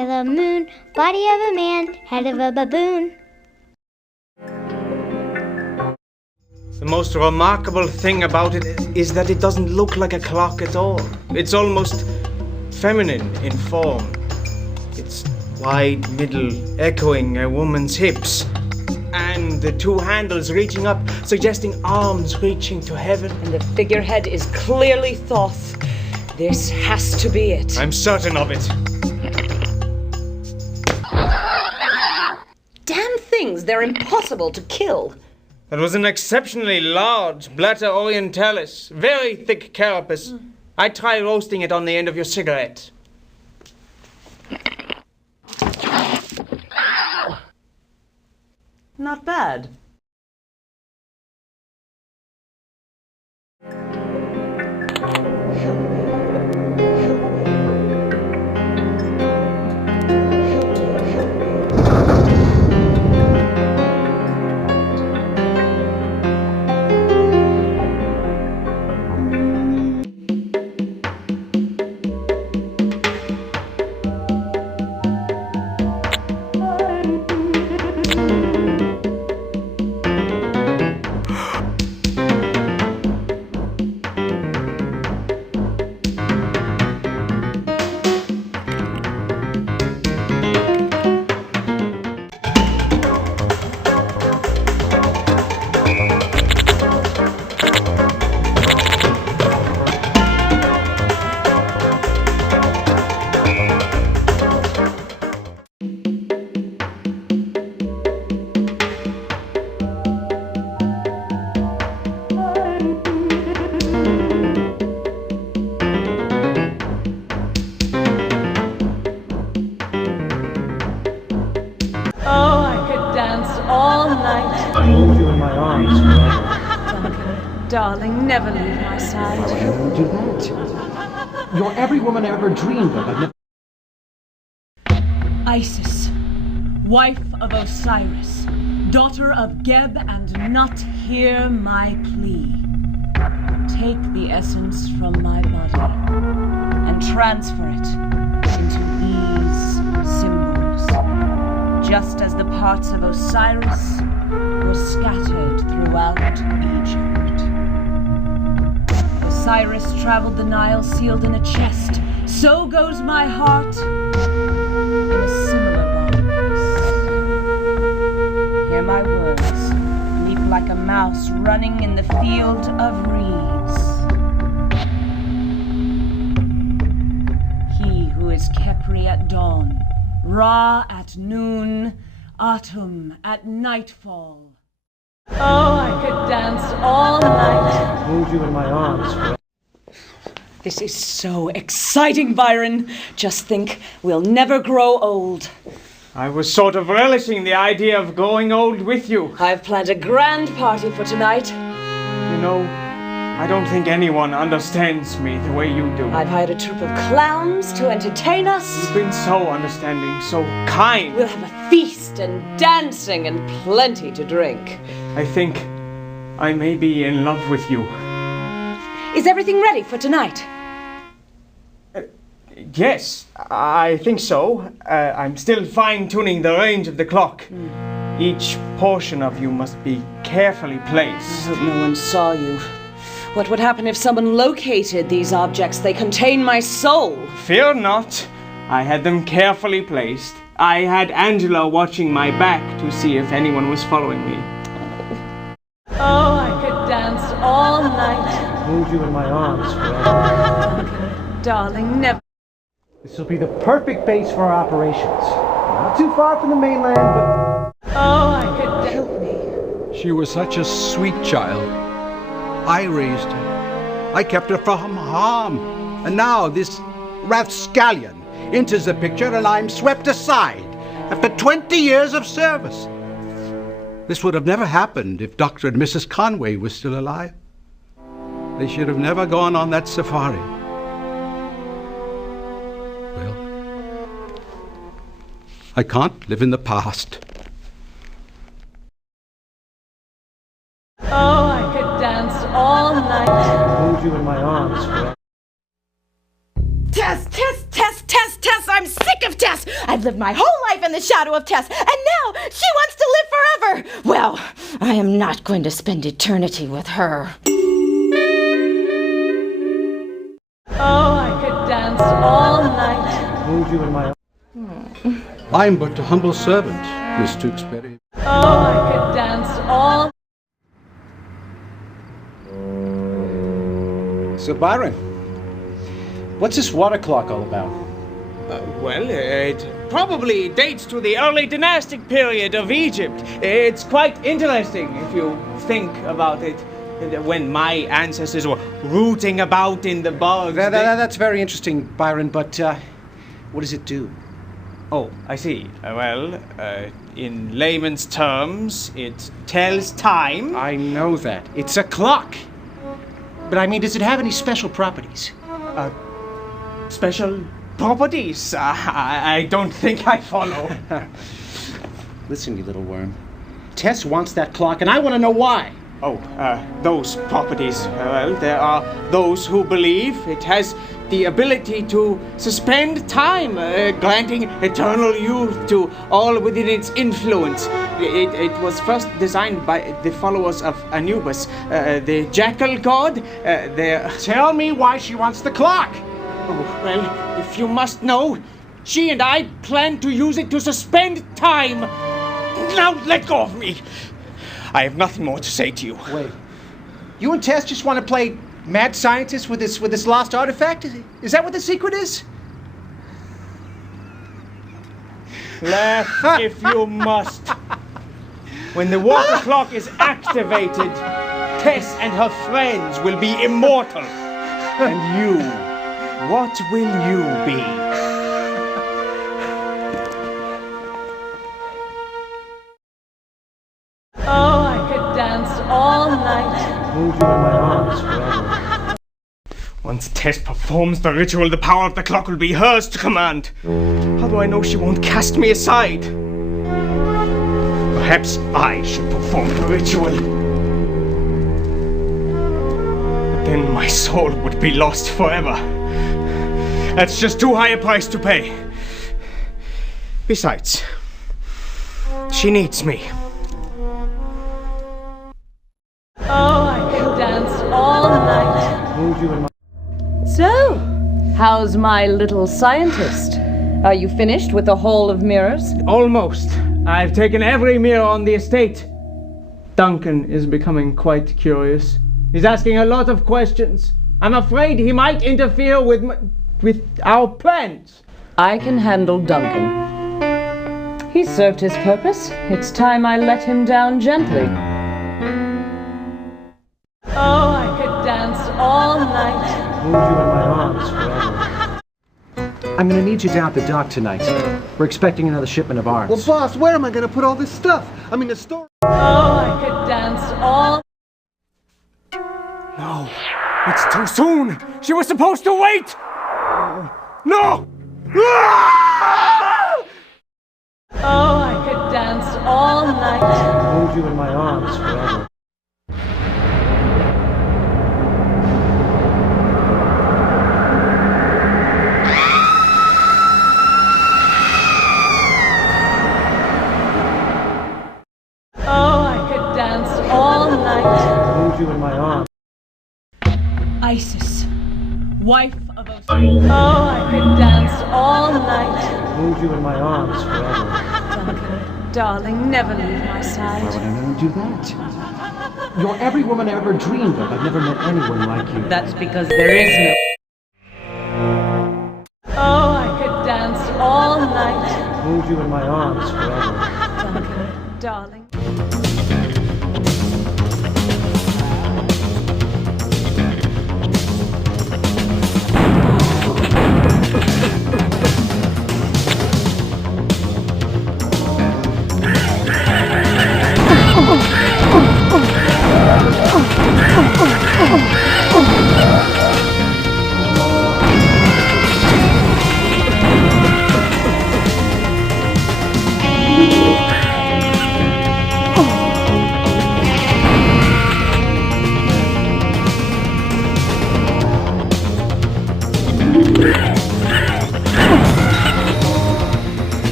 of the moon, body of a man, head of a baboon. The most remarkable thing about it is that it doesn't look like a clock at all. It's almost feminine in form. Its wide middle echoing a woman's hips, and the two handles reaching up, suggesting arms reaching to heaven. And the figurehead is clearly Thoth. This has to be it. I'm certain of it. Damn things, they're impossible to kill. That was an exceptionally large Blatta orientalis, very thick carapace. I'd try roasting it on the end of your cigarette. Not bad. Darling, never leave my side. I won't do that. You're every woman I ever dreamed of. I've never... Isis, wife of Osiris, daughter of Geb, and not hear my plea. Take the essence from my body and transfer it into these symbols, just as the parts of Osiris were scattered throughout Egypt. Osiris traveled the Nile sealed in a chest. So goes my heart in a similar box. Hear my words, leap like a mouse running in the field of reeds. He who is Khepri at dawn, Ra at noon, Atum at nightfall. Oh, I could dance all night. Hold you in my arms forever. This is so exciting, Byron. Just think, we'll never grow old. I was sort of relishing the idea of growing old with you. I've planned a grand party for tonight. You know, I don't think anyone understands me the way you do. I've hired a troupe of clowns to entertain us. You've been so understanding, so kind. We'll have a feast and dancing and plenty to drink. I think I may be in love with you. Is everything ready for tonight? Yes, I think so. I'm still fine-tuning the range of the clock. Each portion of you must be carefully placed. I hope no one saw you. What would happen if someone located these objects? They contain my soul. Fear not. I had them carefully placed. I had Angela watching my back to see if anyone was following me. Oh, I could dance all night. Hold you in my arms forever. Darling, never. This will be the perfect base for our operations. Not too far from the mainland, but... Oh, I could help me. She was such a sweet child. I raised her. I kept her from harm. And now this rapscallion enters the picture and I'm swept aside after 20 years of service. This would have never happened if Dr. and Mrs. Conway were still alive. They should have never gone on that safari. Well, I can't live in the past. Oh, I could dance all night. Hold you in my arms forever. Test, test, test, test, Tess! I'm sick of Tess! I've lived my whole life in the shadow of Tess, and now she wants to live forever! Well, I am not going to spend eternity with her. Oh, I could dance all night. Hold you in my... I'm but a humble servant, Miss Tewksbury. Oh, I could dance all. So, Byron, what's this water clock all about? Well, it probably dates to the early dynastic period of Egypt. It's quite interesting if you think about it. When my ancestors were rooting about in the bogs. That's very interesting, Byron, but what does it do? Oh, I see. In layman's terms, it tells time. I know that. It's a clock. But I mean, does it have any special properties? Special properties? I don't think I follow. Listen, you little worm. Tess wants that clock, and I want to know why. Oh, those properties. Well, there are those who believe it has the ability to suspend time, granting eternal youth to all within its influence. It was first designed by the followers of Anubis, the jackal god. Tell me why she wants the clock! Oh, well, if you must know, she and I plan to use it to suspend time. Now let go of me. I have nothing more to say to you. Wait. You and Tess just want to play mad scientist with this lost artifact? Is that what the secret is? Laugh if you must. When the water clock is activated, Tess and her friends will be immortal. And you, what will you be? Oh, I could dance all night. Hold you in my arms forever. Once Tess performs the ritual, the power of the clock will be hers to command. How do I know she won't cast me aside? Perhaps I should perform the ritual. But then my soul would be lost forever. That's just too high a price to pay. Besides, she needs me. Oh, I could dance all night. Hold you in my... So, how's my little scientist? Are you finished with the Hall of Mirrors? Almost. I've taken every mirror on the estate. Duncan is becoming quite curious. He's asking a lot of questions. I'm afraid he might interfere with our plans. I can handle Duncan. He served his purpose. It's time I let him down gently. Oh, I could dance all night. Hold you in my arms forever. I'm gonna need you down at the dock tonight. We're expecting another shipment of arms. Well, boss, where am I gonna put all this stuff? I mean, the store... Oh, I could dance all... No, it's too soon. She was supposed to wait. No! Oh, I could dance all night. Hold you in my arms forever. Oh, I could dance all night. Hold you in my arms. Isis, wife of Osiris. Oh, I could dance all night. Hold you in my arms forever. Duncan, darling, never leave my side. Why would I never do that? You're every woman I ever dreamed of. I've never met anyone like you. That's because there is no... Oh, I could dance all night. Hold you in my arms forever. Duncan, darling.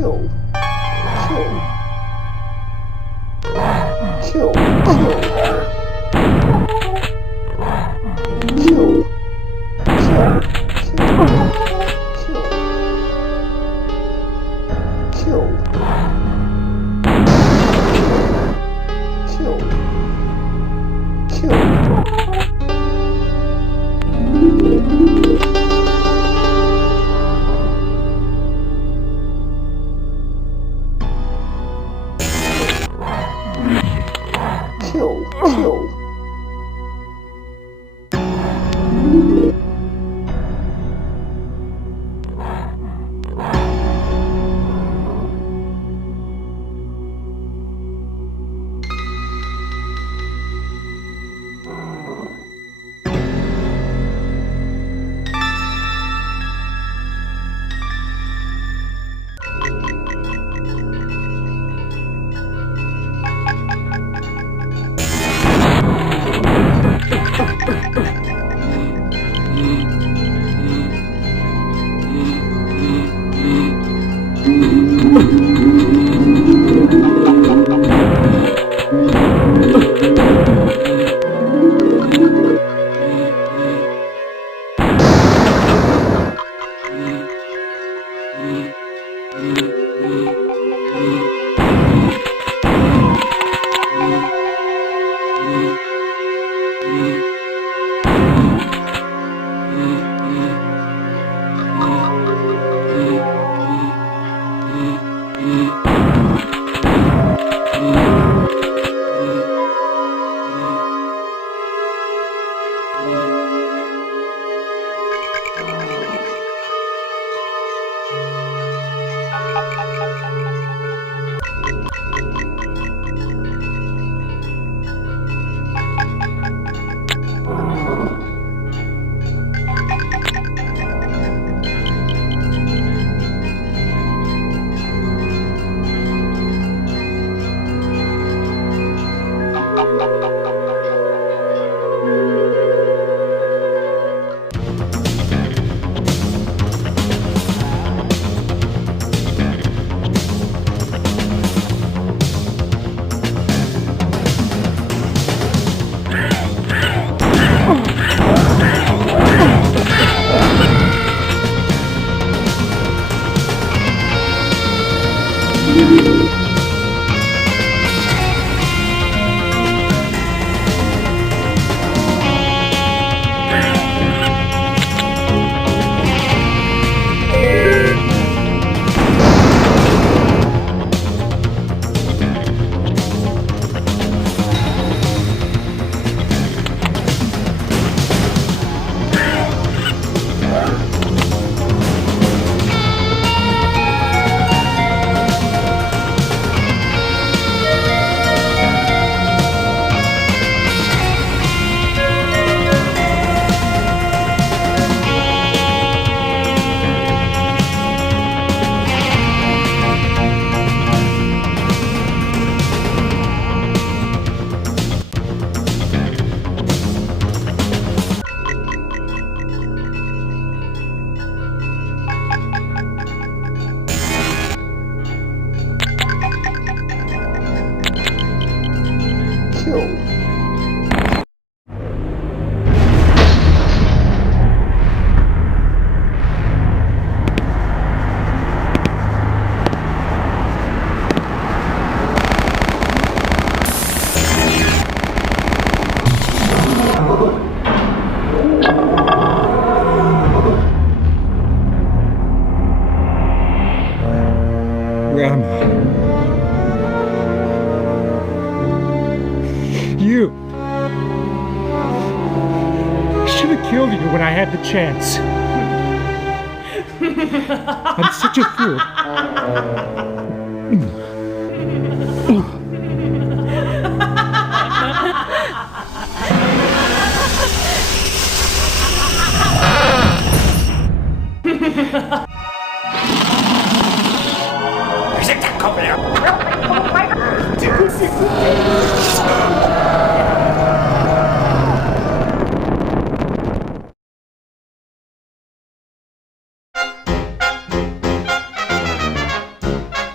You. I should have killed you when I had the chance. I'm such a fool.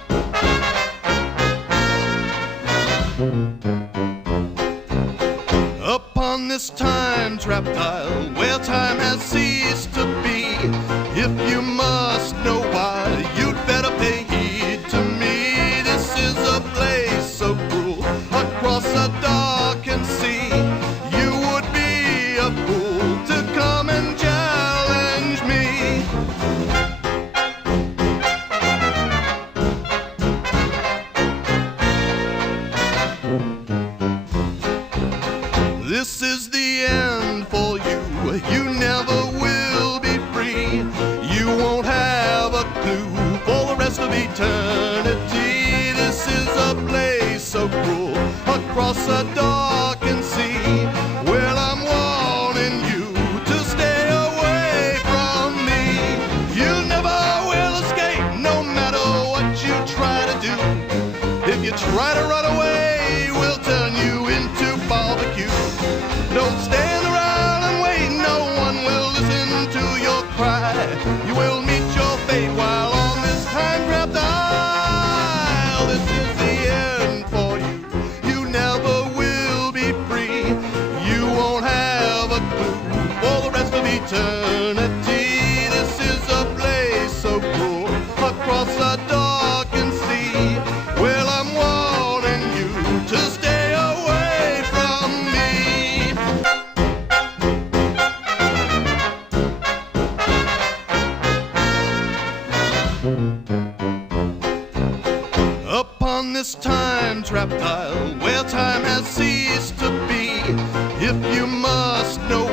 reptile, where time has ceased to be. If you must know why, you'd better pay heed to me. This is a place so cruel, across a darkened sea. You would be a fool to come and challenge me. This is the end for you. You never will be free. You won't have a clue for the rest of eternity. This is a place so cruel, across a darkened sea. Well, I'm warning you to stay away from me. You never will escape, no matter what you try to do. If you try to run away, we'll turn you into barbecue. Don't stand around and wait, no one will listen to your cry. You will meet your fate while on this time-trapped isle. This is the end for you. You never will be free. You won't have a clue for the rest of eternity. This is a place so cruel, across a darkened sea. Well, I'm warning you to stay away from me. Upon this time-trapped isle, where time has ceased to be, if you must know